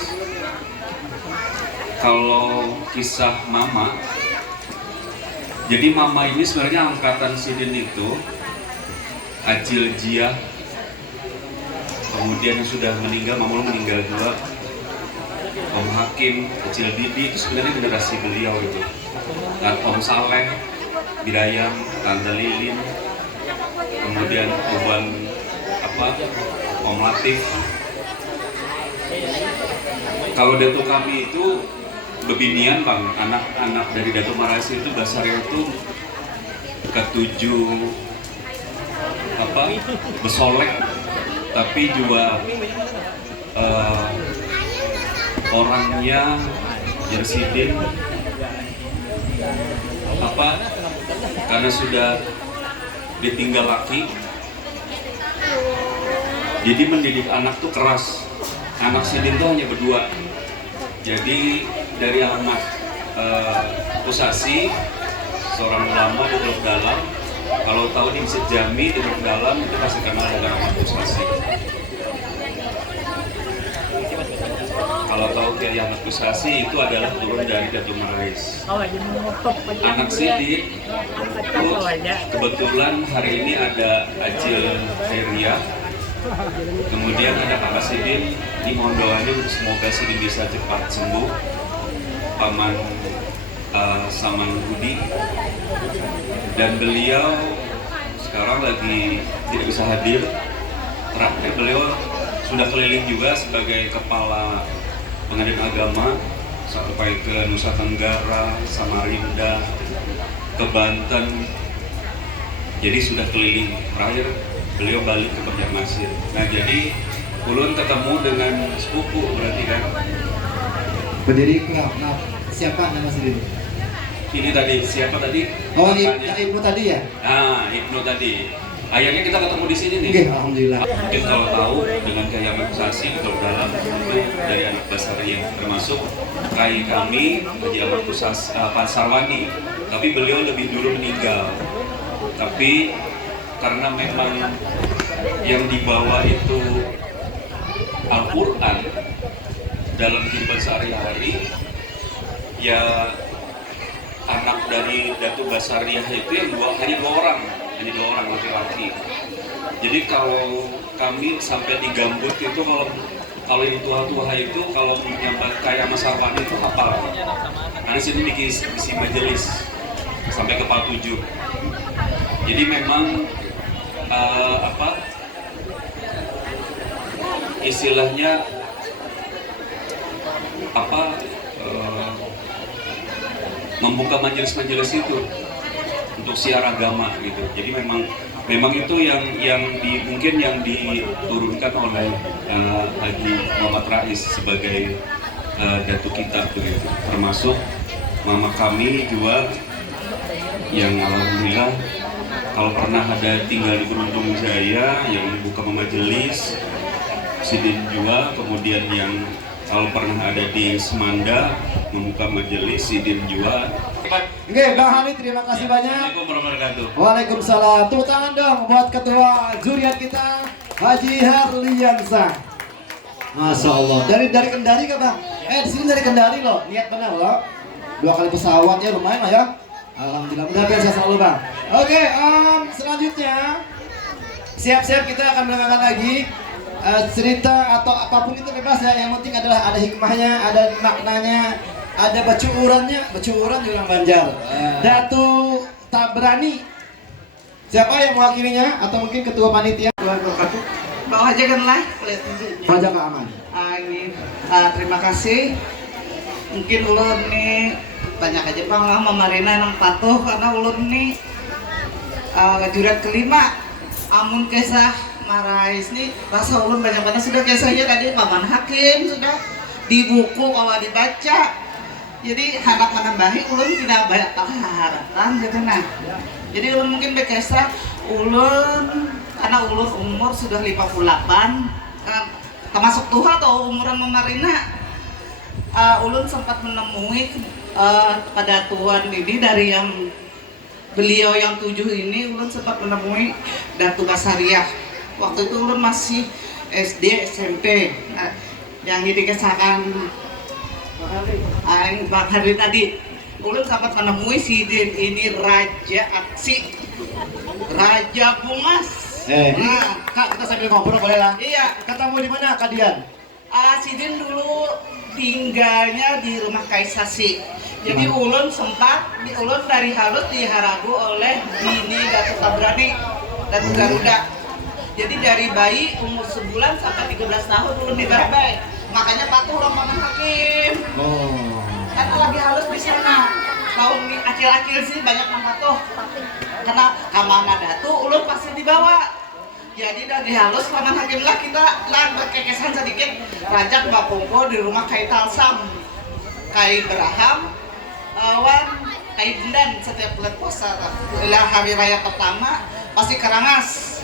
Kalau kisah Mama, jadi Mama ini sebenarnya angkatan Sidin itu Ajil Jia, kemudian yang sudah meninggal, Mama meninggal 2. Om Hakim, Kecil Didi itu sebenarnya generasi beliau itu. Dan Om Saleh, Bidayam, Tante Lilin, kemudian Om Latif. Kalau Datuk kami itu bebinian Bang, anak-anak dari Datuk Marais itu Basaria itu ketujuh besolek, tapi juga orangnya Jersidin karena sudah ditinggal laki, jadi mendidik anak tuh keras. Anak Sidin tuh hanya berdua, jadi dari Ahmad Pusasi, seorang ulama di Teluk Dalam. Kalau tahu di Masjid Jami di Teluk Dalam itu pasti kenal dengan Ahmad Pusasi. Kalau tahu Kiai Ahmad Pusasi itu adalah turun dari Datuk Marais. Anak Sidin itu kebetulan hari ini ada Acil Feria, kemudian ada Kakak Sidin. Ini mohon doanya semoga Sidin bisa cepat sembuh. Paman Saman Budi, dan beliau sekarang lagi tidak bisa hadir. Terakhir beliau sudah keliling juga sebagai kepala pengadilan agama sampai ke Nusa Tenggara, Samarinda, ke Banten. Jadi sudah keliling. Terakhir beliau balik ke Banjarmasin. Nah, jadi ulun ketemu dengan sepupu berarti kan. Pendiri klub. Nah, siapa nama Sidin? Ini tadi siapa tadi? Oh, Ibnu tadi ya? Nah, Ibnu tadi. Ayahnya kita ketemu di sini nih. Oke, alhamdulillah. Mungkin kalau tahu dengan Kiai Ahmad Pusasi Teluk Dalam itu dari anak Basaria, termasuk Kiai kami Haji Ahmad Pusasi Pak Sarwani. Tapi beliau lebih dulu meninggal. Tapi karena memang yang dibawa itu Al-Quran dalam kehidupan sehari-hari, ya anak dari Datuk Basariah itu yang hanya dua orang laki-laki. Jadi kalau kami sampai di Gambut itu kalau yang tua-tua itu kalau menyambat kayak Mas Arwan itu hafal. Karena sini bikin majelis sampai ke Pak 7. Jadi memang istilahnya membuka majelis-majelis itu untuk siar agama gitu. Jadi memang itu mungkin yang diturunkan oleh Haji Muhammad Rais sebagai datuk kita begitu. Termasuk mama kami juga yang alhamdulillah kalau pernah ada tinggal di Beruntung Jaya yang membuka majelis, Sidin juga, kemudian yang kalau pernah ada di Semanda membuka majelis, Sidin juga. Oke, Bang Hani, terima kasih banyak. Assalamualaikum warahmatullahi wabarakatuh. Waalaikumsalam. Tepuk tangan dong buat ketua juriat kita, Haji Herliansyah. Masya Allah. Dari Kendari kan Bang? Di sini dari Kendari loh. Niat benar loh. 2 kali pesawat ya, lumayan lah ya. Alhamdulillah. Mudah-mudahan saya selalu Bang. Oke, selanjutnya siap-siap kita akan mendengarkan lagi cerita atau apapun itu bebas ya. Yang penting adalah ada hikmahnya, ada maknanya, ada bacuuran di orang Banjar. Datu Tabrani. Siapa yang mewakilinya atau mungkin ketua panitia? Bawa aja kan lah. Raja Keaman. Terima kasih. Mungkin ulun nih banyak aja Bang lah memarina nang patuh karena ulun nih jurat kelima. Amun kisah Marais nih rasa ulun banyak-banyak sudah kisahnya tadi Paman Hakim sudah di buku kalau dibaca. Jadi harap menambahi ulun tidak banyak harapan gitu nah. Jadi ulun mungkin berkisah ulun karena ulun umur sudah 58 termasuk tua atau umuran memarina. Ulun sempat menemui pada Tuan ini dari yang beliau yang 7 ini ulun sempat menemui Datu Basariah. Waktu itu ulun masih SD SMP. Yang dikisahkan Bang Hari tadi, ulun sempat menemui Sidin ini raja aksi, raja bungas. Kak, kita sambil ngobrol boleh lah. Iya. Ketemu di mana Kak Dian? Sidin dulu tinggalnya di rumah Kaisasi. Jadi ulun dari halus diharagu oleh bini Datuk Tabrani, Datuk Garuda. Jadi dari bayi umur sebulan sampai 13 tahun ulun dibarbai. Makanya patuh rombongan hakim. Kan lagi halus di sana. Kalau acil-acil sih banyak yang patuh. Karena kamana Datuk ulun pasti dibawa. Jadi dari halus rombongan hakim lah kita berkekesan sedikit rajak bapungko di rumah Kai Talsam, Kai Beraham, Wan, Kai Bundan setiap bulan puasa. Hari raya pertama pasti Karangas.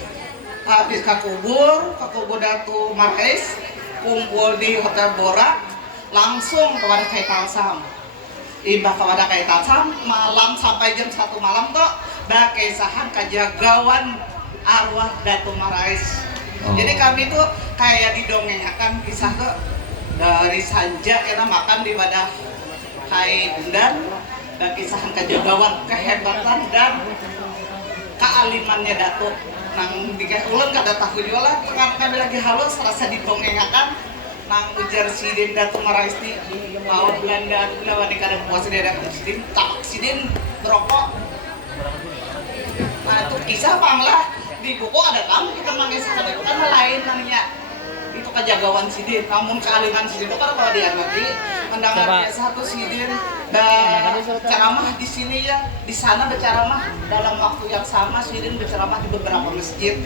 Habis ke kubur Datu Marais, kumpul di Hotel Borak, langsung kepada Kai Talsam. Imbah kepada Kai Talsam, malam sampai jam 1 malam tuh dah kesahan kajagawan arwah Datu Marais. Jadi kami tuh kayak didongengkan kisah tuh dari Sanja kita makan di wadah Kai Bundan dan kisahan kajagawan kehebatan dan kealimannya Datuk. Nang dikasih ulun kada tahu juga lah, kami lagi halus rasa didongengkan nang ujar sidin Datu Marais di lawan Belanda lawan kada puas dia datang sidin tak sidin berokok. Nah itu kisah panglah di buku ada kamu kita mengisahkan itu kan lain namanya itu kejagawan sidin, namun kealiman sidin itu kan kalau dia nanti mendengar satu sidin dan ceramah di sini ya, di sana berceramah dalam waktu yang sama sidin berceramah di beberapa masjid.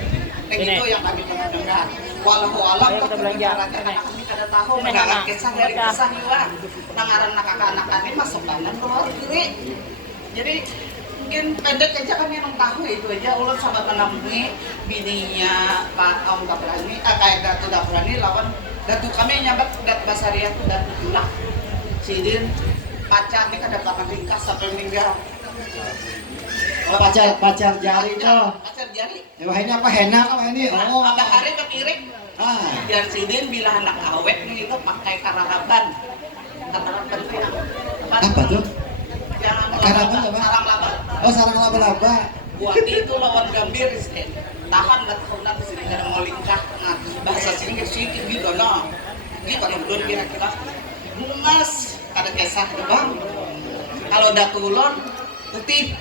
Nah itu yang kami pernah dengar. Walau alam kok anak kami kada tahu mendengar kisah dari kisah juga. Nangaran anak-anak ini masuk kanan keluar kiri. Jadi mungkin pendek aja kami yang tahu itu aja. Ulun sama menemui bininya Pak Om Tabrani, kayak Datu Tabrani lawan Datu kami nyambat Datu Basaria tuh Datu Julak sidin pacar ini kada pernah ringkas sampai meninggal. Pacar jari tuh. Pacar jari. Wah ini apa henna apa ini? Oh. Ada hari kepirik. Biar sidin bila anak awet nih itu pakai karahaban. Karahaban itu apa tuh? Karahaban apa? Sarang laba. Oh sarang laba-laba. Buat itu lawan gambir sidin. Tahan dah tahunan di sini kada mau lingkah. Nah bahasa sini ke sini gitu no. Ini pada belum kira-kira. Bungas ada kisah bang. Kalau datulon putih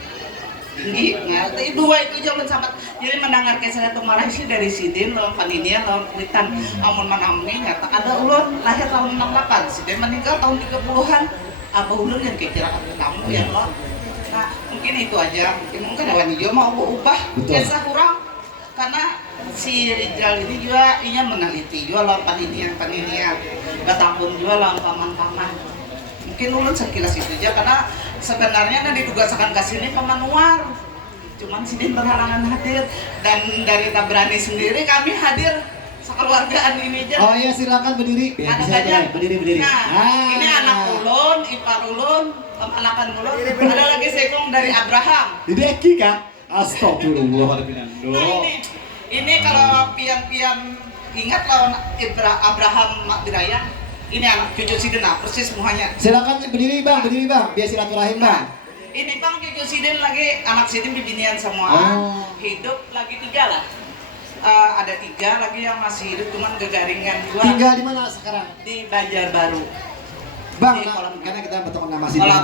tinggi, nah itu dua itu jangan sampai. Jadi mendengar kisah Datu Marais dari sidin lawan Paninia lawan Kuitan. Amun menamni nyata ada ulun lahir tahun 68, sidin meninggal tahun 30-an. Apa ulun yang kira kamu ya lo? Nah mungkin itu aja. Mungkin ada wanita mau ubah kisah kurang karena si Rizal ini juga inya meneliti juga lawan Paninia, Batambun juga lawan paman-paman. Mungkin ulun sekilas itu aja karena sebenarnya yang ditugaskan ke sini pemanuar. Cuman sidin berhalangan hadir dan dari Tabrani sendiri kami hadir sekeluargaan ini aja. Oh iya silakan berdiri. Anak aja. Berdiri. Nah, ini anak ulun, ipar ulun, pemanakan ulun. Ada lagi sekong dari Abraham. Jadi Eki kan? Astagfirullahaladzim. Nah ini kalau pian-pian ingat lawan Abraham Makdiraya. Ini anak cucu sidin persis semuanya. Silakan berdiri bang, biar silaturahim bang. Ini bang cucu sidin lagi, anak sidin bibinian semua. Hidup lagi 3 lah. Ada 3 lagi yang masih hidup, cuman gegaringan 2. Tinggal di mana sekarang? Di Banjarbaru. Bang, karena kita betul nama sidin.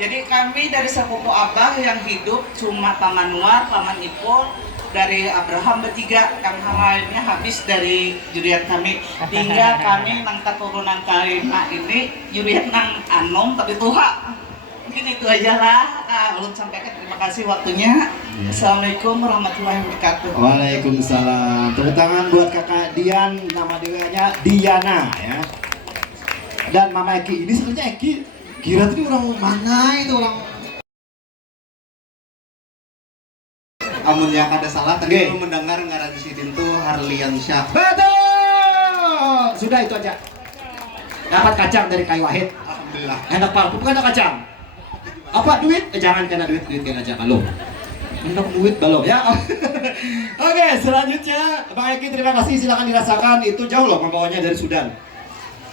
Jadi kami dari sepupu abah yang hidup cuma Paman Nuar, Paman Ipul, dari Abraham bertiga, yang lainnya habis dari juriat kami. Tinggal kami nang keturunan Karina ini juriat nang anom tapi tuha. Mungkin itu aja lah. Ulun sampaikan terima kasih waktunya. Assalamualaikum warahmatullahi wabarakatuh. Waalaikumsalam. Tepuk tangan buat kakak Dian, nama dia Diana ya. Dan Mama Eki. Ini sebenarnya Eki. Kira tuh orang mana itu orang? Amun yang ada salah tadi lu mendengar ngaran sidin tuh Harliansyah. Betul. Sudah itu aja. Dapat kacang dari Kai Wahid. Alhamdulillah. Enak Pak, bukan ada kacang. Apa duit? Jangan kena duit kena aja belum. Enak duit belum ya. Oke, selanjutnya Bang Eki terima kasih, silakan dirasakan. Itu jauh loh membawanya dari Sudan.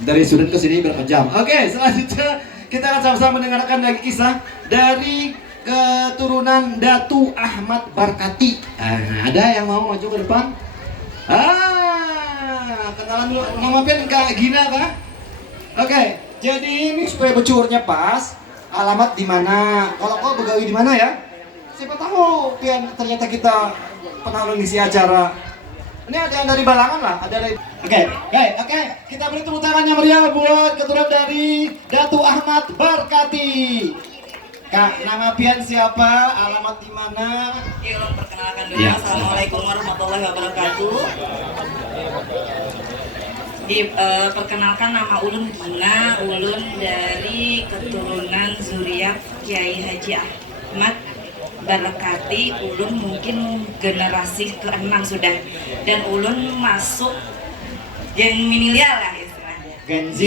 Dari Sudan ke sini berapa jam? Oke, selanjutnya kita akan sama-sama mendengarkan lagi kisah dari keturunan Datu Ahmad Barkati. Ada yang mau maju ke depan? Kenalan dulu. Nama pian Kak Gina kah? Oke, jadi ini supaya becuurnya pas, alamat di mana? Kalau kau begawi di mana ya? Siapa tahu pian ternyata kita pernah mengisi acara. Ini ada yang dari Balangan lah, ada dari. Oke, kita beri tepuk tangan yang meriah buat keturunan dari Datu Ahmad Barkati. Kak, nama pian siapa? Alamat di mana? Yuk, perkenalkan dulu. Assalamualaikum warahmatullahi wabarakatuh. Perkenalkan nama ulun Gina, ulun dari keturunan zuriat Kiai Haji Ahmad Barkati. Ulun mungkin generasi ke-6 sudah, dan ulun masuk gen milenial lah istilahnya. Gen Z.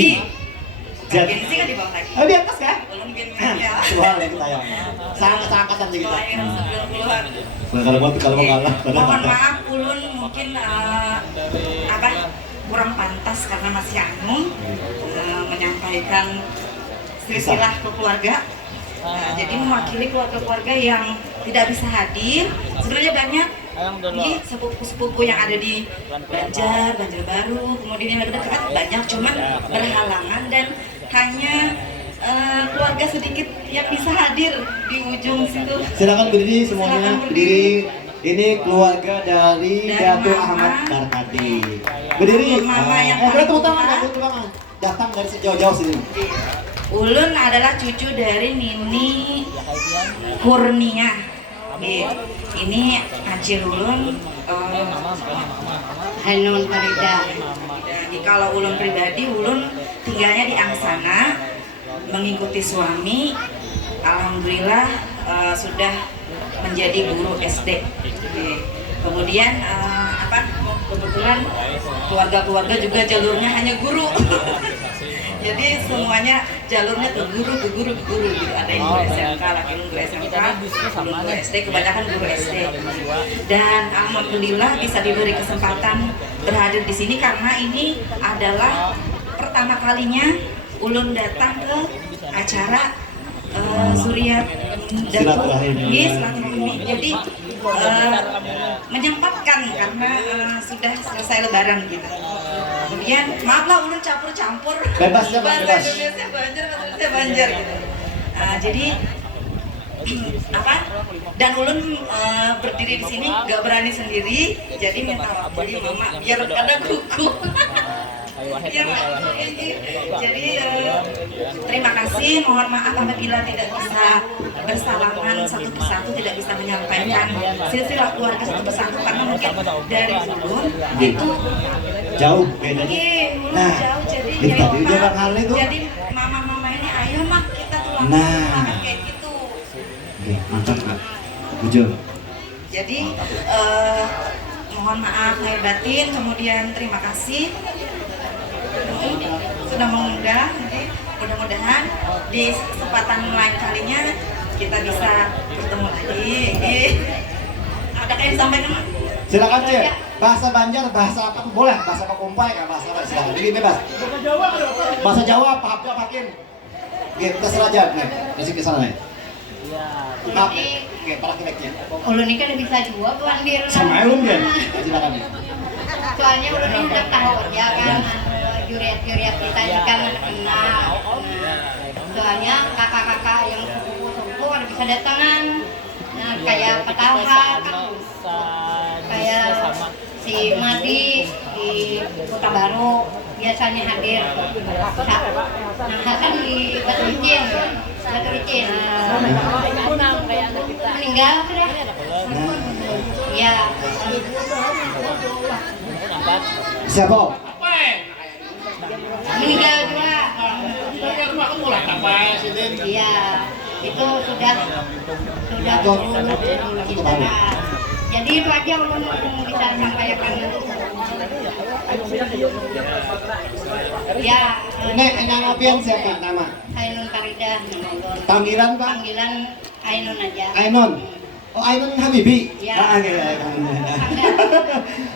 Gen Z kan di bawah lagi. Oh, di atas kan? Ulun gen milenial. Soal yang kita yang seangkatan juga kita. Kelahiran 90-an. Kalau mau kalah. Mohon maaf, ulun mungkin kurang pantas karena masih anum menyampaikan silsilah keluarga. Jadi mewakili keluarga-keluarga yang tidak bisa hadir. Sebenarnya banyak nih sepupu-sepupu yang ada di Banjarbaru, kemudian yang lebih dekat banyak, cuman berhalangan dan hanya keluarga sedikit yang bisa hadir di ujung situ. Silakan berdiri semuanya, berdiri. Ini keluarga dari Datu Ahmad Barkati. Berdiri. Mama yang tepuk tangan, datang dari sejauh-jauh sini. Ulun adalah cucu dari Nini Kurnia. Ini acil ulun Hanun Farida. Jadi kalau ulun pribadi, ulun tinggalnya di Angsana, mengikuti suami. Alhamdulillah sudah menjadi guru SD. Kemudian kebetulan keluarga-keluarga juga jalurnya hanya guru. Jadi semuanya jalurnya ke guru gitu. Ada yang guru SMK, laki guru SMK, guru SD, kebanyakan guru SD. Dan alhamdulillah bisa diberi kesempatan berhadir di sini karena ini adalah pertama kalinya ulun datang ke acara Zuriat Datu silaturahmi. Jadi menyempatkan karena sudah selesai lebaran gitu. Kemudian maaflah ulun campur-campur bahasa Indonesia Banjar gitu. Jadi dan ulun berdiri di sini gak berani sendiri, jadi minta waktu mama biar ada kuku. Jadi terima kasih, mohon maaf apabila tidak bisa bersalaman satu persatu, tidak bisa menyampaikan silsilah keluarga satu persatu karena mungkin dari ulun itu jauh bedanya. Nah, jauh, jadi mama-mama ini ayo mak kita tulang kayak gitu. Mantap Kak. Bujur. Jadi mohon maaf lahir batin, kemudian terima kasih sudah mengundang. Jadi mudah-mudahan di kesempatan lain kalinya kita bisa bertemu lagi. Ada yang disampaikan? Silakan Cek. Bahasa Banjar, bahasa apa boleh? Bahasa Pakumpai kan bahasa apa? Silakan. Jadi bebas. Bahasa Jawa apa apa pakin? Gitu terserah aja nih. Masih ke sana nih. Oke, para kileknya. Ulun ini kan bisa dua tuan di rumah. Sama ulun kan? Silakan. Soalnya ulun ini udah tahu ya kan. Juriat-juriat kita ini kan kenal. Soalnya kakak-kakak yang sepupu-sepupu ada bisa datangan. Nah, kayak Petaha kan, kayak si Madi di Kota Baru biasanya hadir. Nah, kan di Batu Licin, meninggal sudah. Ya. Siapa? Meninggal juga. Iya, itu sudah jadi itu aja ulun bisa sampaikan. Ya, nama pian siapa nama? Ainun Farida. Panggilan Pak? Panggilan Ainun aja. Ainun. Oh, Ainun Habibi. Iya.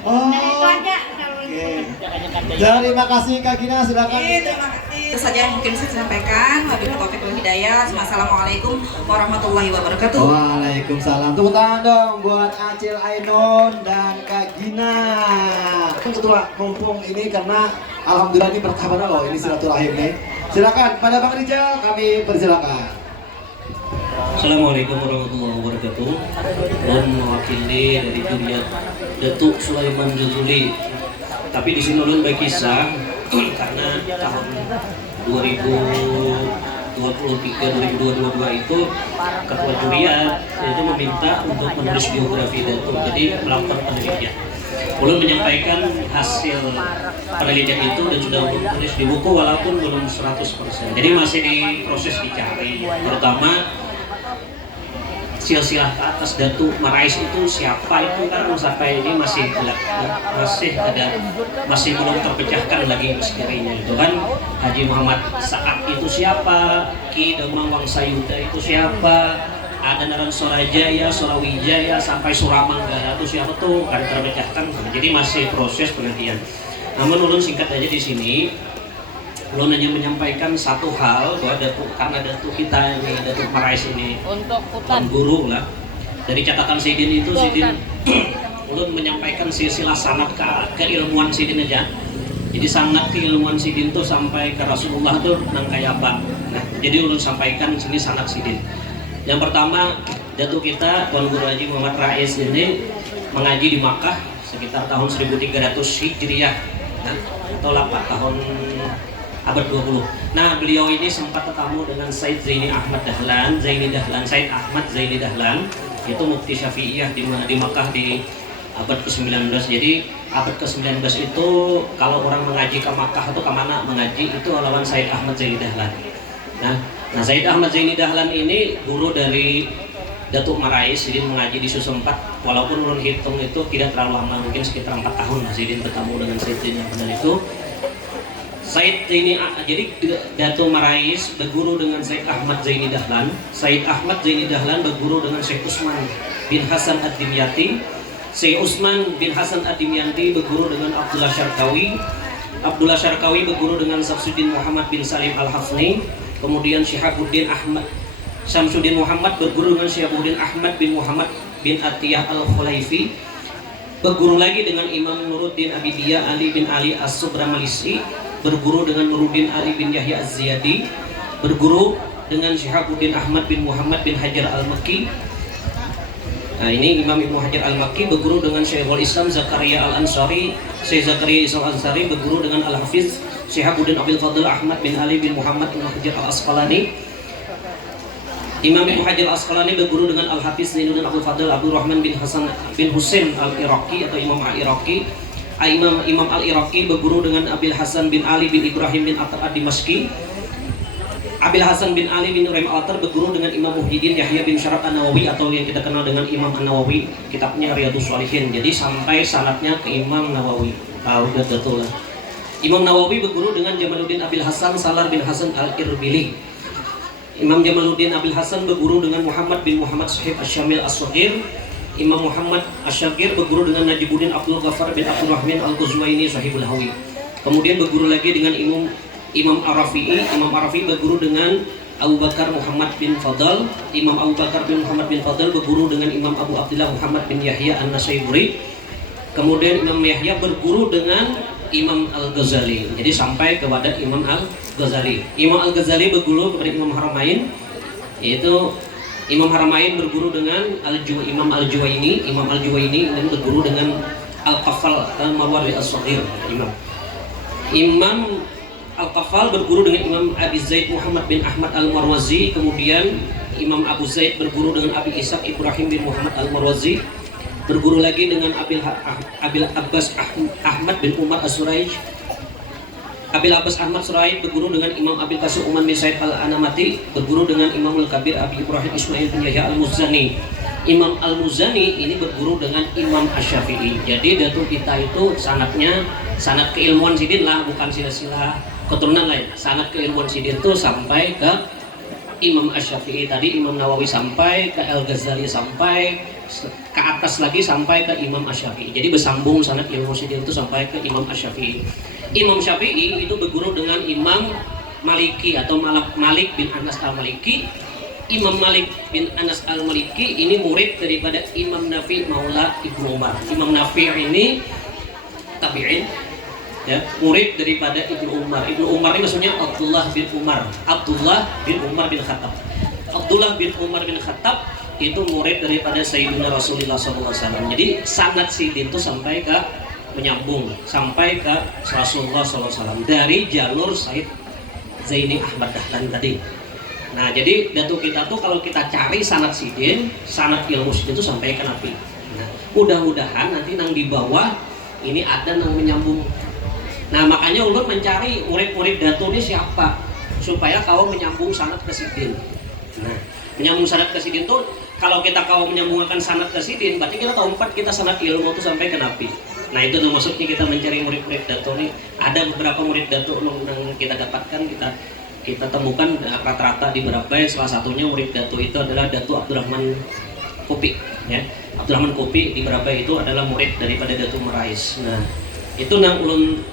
Oh. Nah, itu aja. Oke. Terima kasih Kak Gina, silakan. Terima kasih. Itu saja yang mungkin saya sampaikan. Wabillahi taufiq wal hidayah. Assalamualaikum warahmatullahi wabarakatuh. Waalaikumsalam. Tepuk tangan dong buat Acil Ainun dan Kak Gina. Ketua mumpung ini karena alhamdulillah ini pertama loh ini silaturahim nih. Silakan pada Bang Rijal kami persilakan. Assalamualaikum warahmatullahi wabarakatuh. Dan mewakili dari Juriat Datuk Sulaiman Juzuli. Tapi di sini ulun bagi kisah karena tahun 2023-2022 itu Ketua Juriat itu meminta untuk menulis biografi Datuk, jadi melakukan penelitian. Ulun menyampaikan hasil penelitian itu dan sudah ulun tulis di buku walaupun belum 100%. Jadi masih di proses dicari, terutama silsilah ke atas Datuk Marais itu siapa itu kan sampai ini masih belum terpecahkan lagi misterinya itu kan. Haji Muhammad Sa'ad itu siapa, Ki Demang Wangsayuda itu siapa, ada Naran Sorajaya, Sorawijaya sampai Suramanggala itu siapa tuh kan terpecahkan. Jadi masih proses penelitian. Namun ulun singkat aja di sini. Ulun hanya menyampaikan satu hal bahwa karena Datuk kita ini Datuk Marais ini guru lah dari catatan Sidin itu Sidin ulun menyampaikan silsilah sanad keilmuan Sidin aja. Jadi sangat keilmuan Sidin tuh sampai ke Rasulullah tuh nang kayak apa. Nah, jadi ulun sampaikan sini sanad Sidin. Yang pertama Datuk kita Tuan Guru Haji Muhammad Rais ini mengaji di Makkah sekitar tahun 1300 Hijriah, nah, atau 8 tahun abad 20. Nah, beliau ini sempat bertemu dengan Said Zaini Ahmad Dahlan, Said Ahmad Zaini Dahlan, itu mufti Syafi'iyah di Makkah di abad ke-19. Jadi abad ke-19 itu kalau orang mengaji ke Makkah atau kemana mengaji itu lawan Said Ahmad Zaini Dahlan. Nah, Said Ahmad Zaini Dahlan ini guru dari Datuk Marais. Sidin mengaji di Susumpat, walaupun ulun hitung itu tidak terlalu lama, mungkin sekitar 4 tahun Sidin bertemu dengan Said Zaini Ahmad itu. Said Zaini, jadi Datuk Marais berguru dengan Said Ahmad Zaini Dahlan. Said Ahmad Zaini Dahlan berguru dengan Syekh Usman bin Hasan Ad-Dimyati. Syekh Usman bin Hasan Ad-Dimyati berguru dengan Abdullah Syarkawi. Abdullah Syarkawi berguru dengan Samsuddin Muhammad bin Salim Al-Hafni. Kemudian Syihabuddin Ahmad Syamsuddin Muhammad berguru dengan Syihabuddin Ahmad bin Muhammad bin Atiyah Al-Khulaifi. Berguru lagi dengan Imam Nuruddin Abidiyah Ali bin Ali As-Subramalisi. Berguru dengan Nuruddin Ali bin Yahya Az-Ziyadi. Berguru dengan Syihabuddin Ahmad bin Muhammad bin Hajar Al-Makki. Nah, ini Imam Ibnu Hajar Al-Makki berguru dengan Syekhul Islam Zakaria Al-Ansari. Syekh Zakaria Islam Al-Ansari berguru dengan Al-Hafiz Syihabuddin Abil Fadl Ahmad bin Ali bin Muhammad bin Hajar Al-Asqalani. Imam Ibnu Hajar Al-Asqalani berguru dengan Al-Hafiz Zainuddin Abdul Fadl Abdul Rahman bin Hasan bin Husain Al-Iraqi atau Imam Al-Iraqi. Imam Al-Iraqi berguru dengan Abil Hasan bin Ali bin Ibrahim bin Atar Ad-Dimashqi. Abil Hasan bin Ali bin Nuraim Al-Atar berguru dengan Imam Muhyiddin Yahya bin Syaraf An-Nawawi atau yang kita kenal dengan Imam An-Nawawi, kitabnya Riyadhus Shalihin. Jadi sampai sanadnya ke Imam Nawawi. Udah betul lah. Imam Nawawi berguru dengan Jamaluddin Abil Hasan Salar bin Hasan Al-Irbili. Imam Jamaluddin Abil Hasan berguru dengan Muhammad bin Muhammad Sahib Asy-Syamil As-Saghir. Imam Muhammad Asy-Syagir berguru dengan Najibuddin Abdul Ghaffar bin Abdul Rahman Al-Ghazwaini Sahibul Hawi. Kemudian berguru lagi dengan Imam Ar-Rafi'i. Imam Ar-Rafi'i berguru dengan Abu Bakar Muhammad bin Fadl. Imam Abu Bakar bin Muhammad bin Fadl berguru dengan Imam Abu Abdullah Muhammad bin Yahya An-Nasaiburi. Kemudian Imam Yahya berguru dengan Imam Al-Ghazali. Jadi sampai kepada Imam Al-Ghazali. Imam Al-Ghazali berguru kepada Imam Haramain, yaitu Imam Haramain berguru dengan Imam Al-Juwaini. Imam Al-Juwaini dan berguru dengan Al-Qaffal Al-Marwazi As-Saghir. Imam Al-Qaffal berguru dengan Imam Abi Zaid Muhammad bin Ahmad Al-Marwazi. Kemudian Imam Abu Zaid berguru dengan Abi Ishaq Ibrahim bin Muhammad Al-Marwazi. Berguru lagi dengan Abil Abbas Ahmad bin Umar As-Suraij. Abil Abbas Ahmad Suraij berguru dengan Imam Abil Qasim Uman bin Said Al-Anamati. Berguru dengan Imam Al-Kabir Abi Ibrahim Ismail bin Yahya Al-Muzani. Imam Al-Muzani ini berguru dengan Imam Asy-Syafi'i. Jadi Datuk kita itu sanadnya sanad keilmuan Sidin lah, bukan silsilah keturunan lain. Sanad keilmuan Sidin itu sampai ke Imam Asy-Syafi'i. Tadi Imam Nawawi sampai ke Al-Ghazali, sampai ke atas lagi sampai ke Imam Asy-Syafi'i. Jadi bersambung sanad Ilmu Sidin itu sampai ke Imam Asy-Syafi'i. Imam Syafi'i itu berguru dengan Imam Maliki atau Malik bin Anas al-Maliki. Imam Malik bin Anas al-Maliki ini murid daripada Imam Nafi Maula Ibnu Umar. Imam Nafi ini tabi'in, ya, murid daripada Ibnu Umar. Ibnu Umar ini maksudnya Abdullah bin Umar. Abdullah bin Umar bin Khattab. Abdullah bin Umar bin Khattab itu murid daripada Sayyidina Rasulullah SAW. Jadi sanad sidin itu sampai ke menyambung sampai ke Rasulullah SAW dari jalur Said Zaini Ahmad Dahlan tadi. Nah, jadi datu kita tuh kalau kita cari sanad sidin, sanad ilmu sidin itu sampai ke Nabi. Nah, mudah-mudahan nanti nang di bawah ini ada nang menyambung. Nah, makanya ulun mencari murid-murid datu ini siapa supaya kau menyambung sanad ke sidin. Nah, menyambung sanad ke sidin tuh kalau kita kau menyambungkan sanad ke sidin, berarti kita tahu empat kita sanad ilmu itu sampai ke Nabi. Nah, itu tuh maksudnya kita mencari murid-murid datu ini. Ada beberapa murid datu yang kita dapatkan, kita temukan rata-rata di Barabai. Salah satunya murid datu itu adalah Datu Abdurrahman Kopi, ya. Abdurrahman Kopi di Barabai itu adalah murid daripada Datu Merais. Nah, itu yang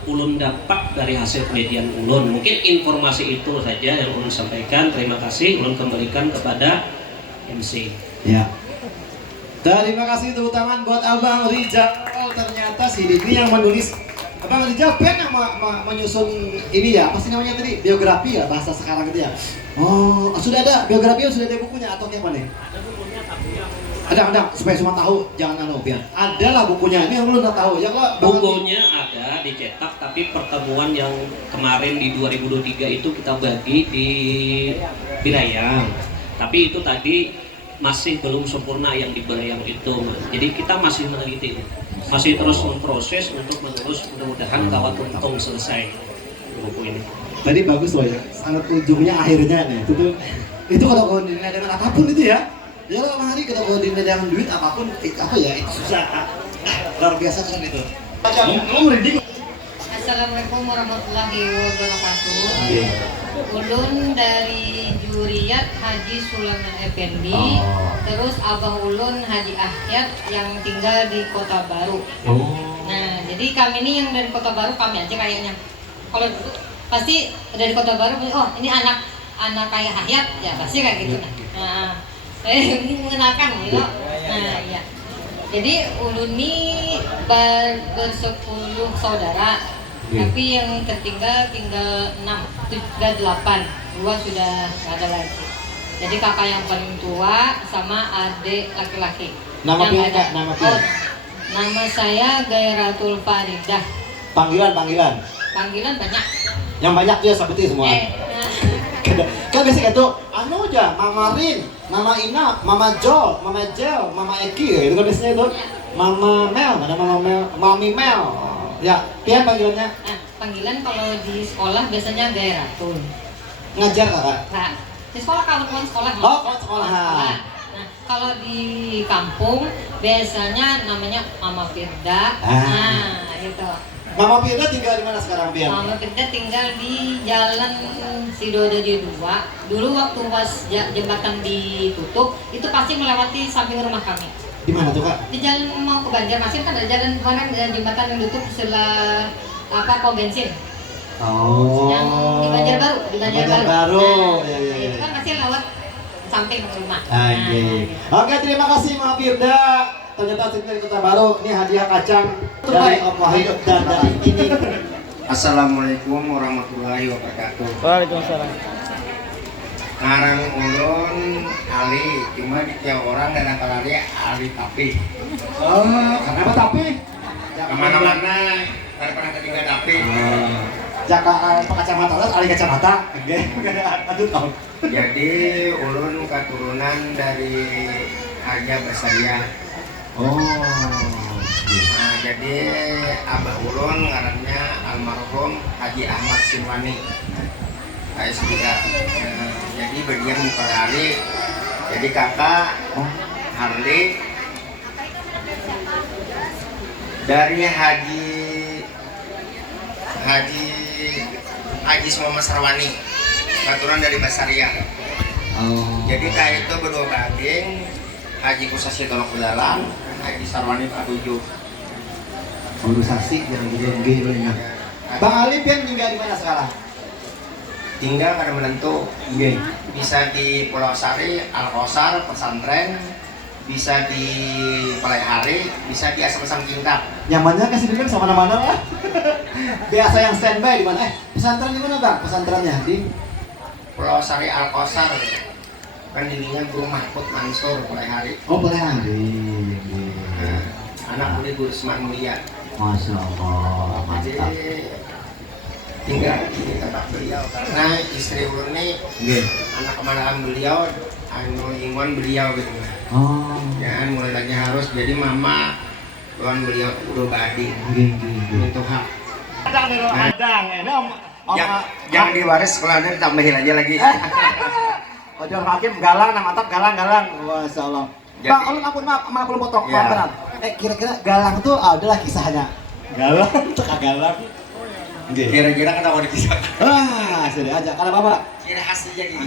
ulun dapat dari hasil penelitian ulun. Mungkin informasi itu saja yang ulun sampaikan. Terima kasih. Ulun kembalikan kepada MC. Ya. Terima kasih tepuk tangan buat Abang Rijal. Ternyata si Dikri yang menulis. Abang Rijal pen yang menyusun ini ya, apa sih namanya tadi? Biografi ya, bahasa sekarang itu ya. Oh, sudah ada biografi, sudah ada bukunya atau kayak apa nih? Ada, supaya semua tahu, jangan biar. Ada lah bukunya, ini yang belum tahu. Ya kalau bukunya ada dicetak, tapi pertemuan yang kemarin di 2023 itu kita bagi di Birayang. Tapi itu tadi masih belum sempurna yang di Birayang itu. Jadi kita masih meneliti, masih terus memproses untuk menerus, mudah-mudahan kawat untung selesai buku ini. Tadi bagus loh ya, sangat ujungnya akhirnya nih. Itu kalau kau dinilai dengan apapun itu ya. Ya lo hari kalau kau dinilai dengan duit apapun, apa ya itu susah. Luar biasa kan itu. Assalamualaikum warahmatullahi wabarakatuh. Ulun dari Juriyat Haji Sulaiman Effendi, terus abang ulun Haji Ahyat yang tinggal di Kota Baru. Nah, jadi kami ini yang dari Kota Baru, kami aja kayaknya. Kalau dulu pasti dari Kota Baru, oh ini anak kayak Ahyat, ya pasti kayak gitu. Nah, saya ini mengenalkan gitu. Nah, iya. Jadi ulun ini bersepuluh saudara, tapi yang tertinggal tinggal 8, 2 sudah nggak ada lagi. Jadi kakak yang paling tua sama adik laki-laki. Nama pihak, nama pihak. Nama saya Gairatul Faridah. Panggilan banyak. Yang banyak dia seperti semua. Kan biasa gitu, anu aja, Mama Rin, Mama Ina, Mama Jo, Mama Jel, Mama Eki, itu kan biasanya itu. Mama Mel, ada Mama Mel, Mami Mel. Ya, pihak panggilannya. Nah, panggilan kalau di sekolah biasanya Gairatul. Ngajar kakak? Nah, di sekolah kawan-kawan sekolah. Oh, kawan sekolah. Nah, kalau di kampung biasanya namanya Mama Firda. Nah, gitu. Mama Firda tinggal di mana sekarang, Pian? Mama Firda tinggal di Jalan Sidoarjo 2. Dulu waktu pas jembatan ditutup, itu pasti melewati samping rumah kami. Di mana tuh, Kak? Di jalan mau ke Banjarmasin kan ada jalan mana jembatan yang ditutup setelah pom bensin. Oh. Yang di Banjarbaru, Banjarbaru. Nah, ya. itu kan masih lewat samping rumah. Oke, terima kasih Mama Firda. Ternyata dari Kota Baru, ini hadiah kacang dari Om Wahyu dan dari ini. Assalamualaikum warahmatullahi wabarakatuh. Waalaikumsalam. Ngarang ulun Ali, cuma di tiap orang dan akalari Ali Tapi. Oh, kenapa Tapi? Kemana-mana, pernah ketinggalan Tapi. Jaka kacamata Ali kacamata. Aduh tahu. Jadi ulun keturunan dari Haja Basaria. Oh. Nah, jadi abah ulun ngarannya almarhum Haji Ahmad Sinwani. KS3. Jadi bagian Mukarari. Jadi kakak Harli dari Haji Muhammad Sarwani, keturunan dari Basaria. Jadi kayak itu berdua baging. Haji Kusasi Tolok Bedalan, Haji Sarwani Patujuh. Guru saksi yang gede Bang Ali pian tinggal di mana sekarang? Tinggal kada menentu. Bisa di Pulau Sari, Al-Kosar, pesantren, bisa di Palehari, bisa di Asam-Asam Kintab. Nyamannya kasih dengar sama mana-mana lah. Biasa yang standby di mana? Pesantren di mana bang? Pesantrennya di Pulau Sari, Al-Kosar. Kan dindingan Guru Mahfud Mansur, Palehari. Oh Palehari. Anak muda Guru Semar Mulia. Masya Allah, mantap. Tinggal di tempat beliau karena istri ulun ini anak kemarahan beliau, anu ingon beliau gitu. Oh. Jangan mulai lagi harus jadi mama tuan beliau udah badi. Itu hak. Yang diwaris kalau ada ditambahin aja lagi. Ojo hakim galang, nama mantap galang. Masya Allah. Bang, ulun ampun maaf belum potong. Benar. Kira-kira galang tuh adalah kisahnya. Galang, teka galang. Kira-kira kenapa dikisahkan? Sudah aja. Karena apa? Kira khas aja gitu.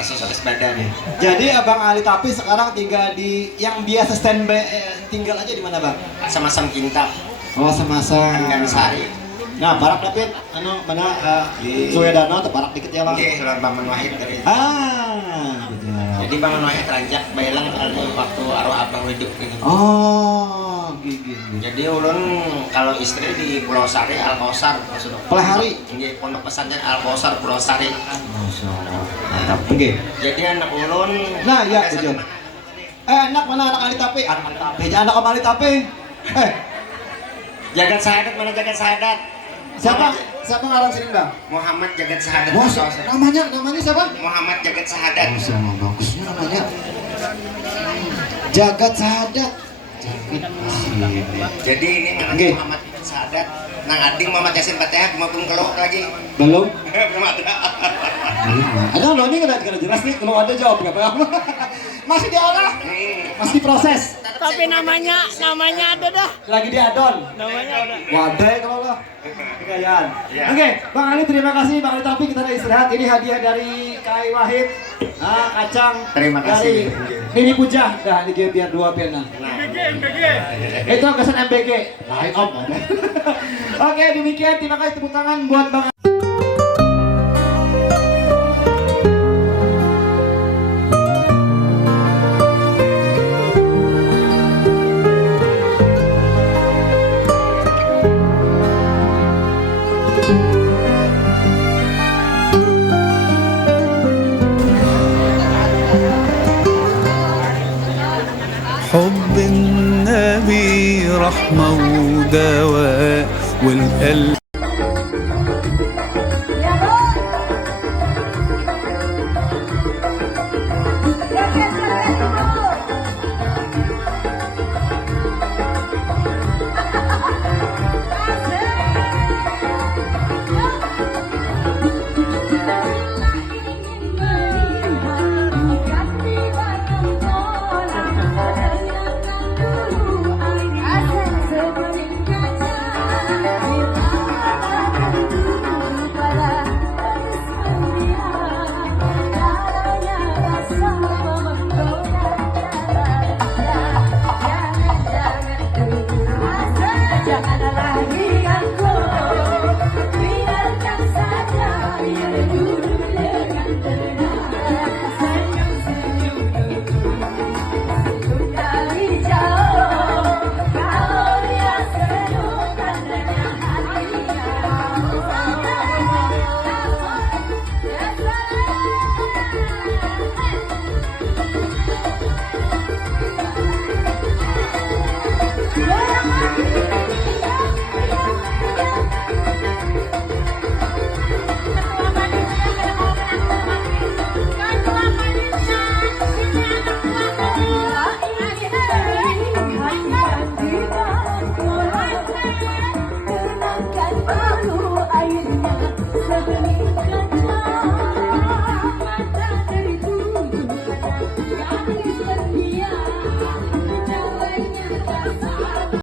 Aksesoris badan. Jadi Abang Ali Tapi sekarang tinggal di yang biasa standby tinggal aja di mana bang? Asam-Asam Kintab. Oh sama-sama. Sari. Nah, barak David, anu mana Suwedana atau barak dikit ya bang? Oke, keluar Bangun Wahid dari itu. Gitu. Jadi Bangun Wahid ranjak Bailang waktu arwah abang hidup gitu. Oh, gitu. Jadi ulun kalau istri di Pulau Sari, Al-Kosar, Palehari. Ini pondok pesantren Al-Kosar Pulau Sari. Masya Allah. Mantap. Jadi anak ulun. Nah, ya betul. Anak mana anak Ali Tapi? Anak Ali Tapi. Jagat Sahadat mana Jagat Sahadat? Siapa ngaran sini bang? Muhammad Jagat Sahadat. Namanya siapa? Muhammad Jagat Sahadat. Bagusnya namanya. Jagat Sahadat. Jadi ini namanya Muhammad Jagat Sahadat. Nang ading Muhammad Yasin Fatihah cuma belum kelok lagi. Belum? Belum ada. Ada loh ini kada jelas nih kalau ada jawab apa? Masih diolah. Masih diproses. Tapi namanya ada dah. Lagi diadon. Namanya ada. Wadai kalau lah. Kekayaan. Oke, Bang Ali terima kasih Bang Ali Tapi kita ada istirahat. Ini hadiah dari Kai Wahid. Kacang. Terima kasih. Ini Puja. Dah ini biar dua pena. MBG. Itu kesan MBG. Lain om. Oke, demikian terima kasih tepuk tangan buat Bang حب النبي رحمة ودواء والقلب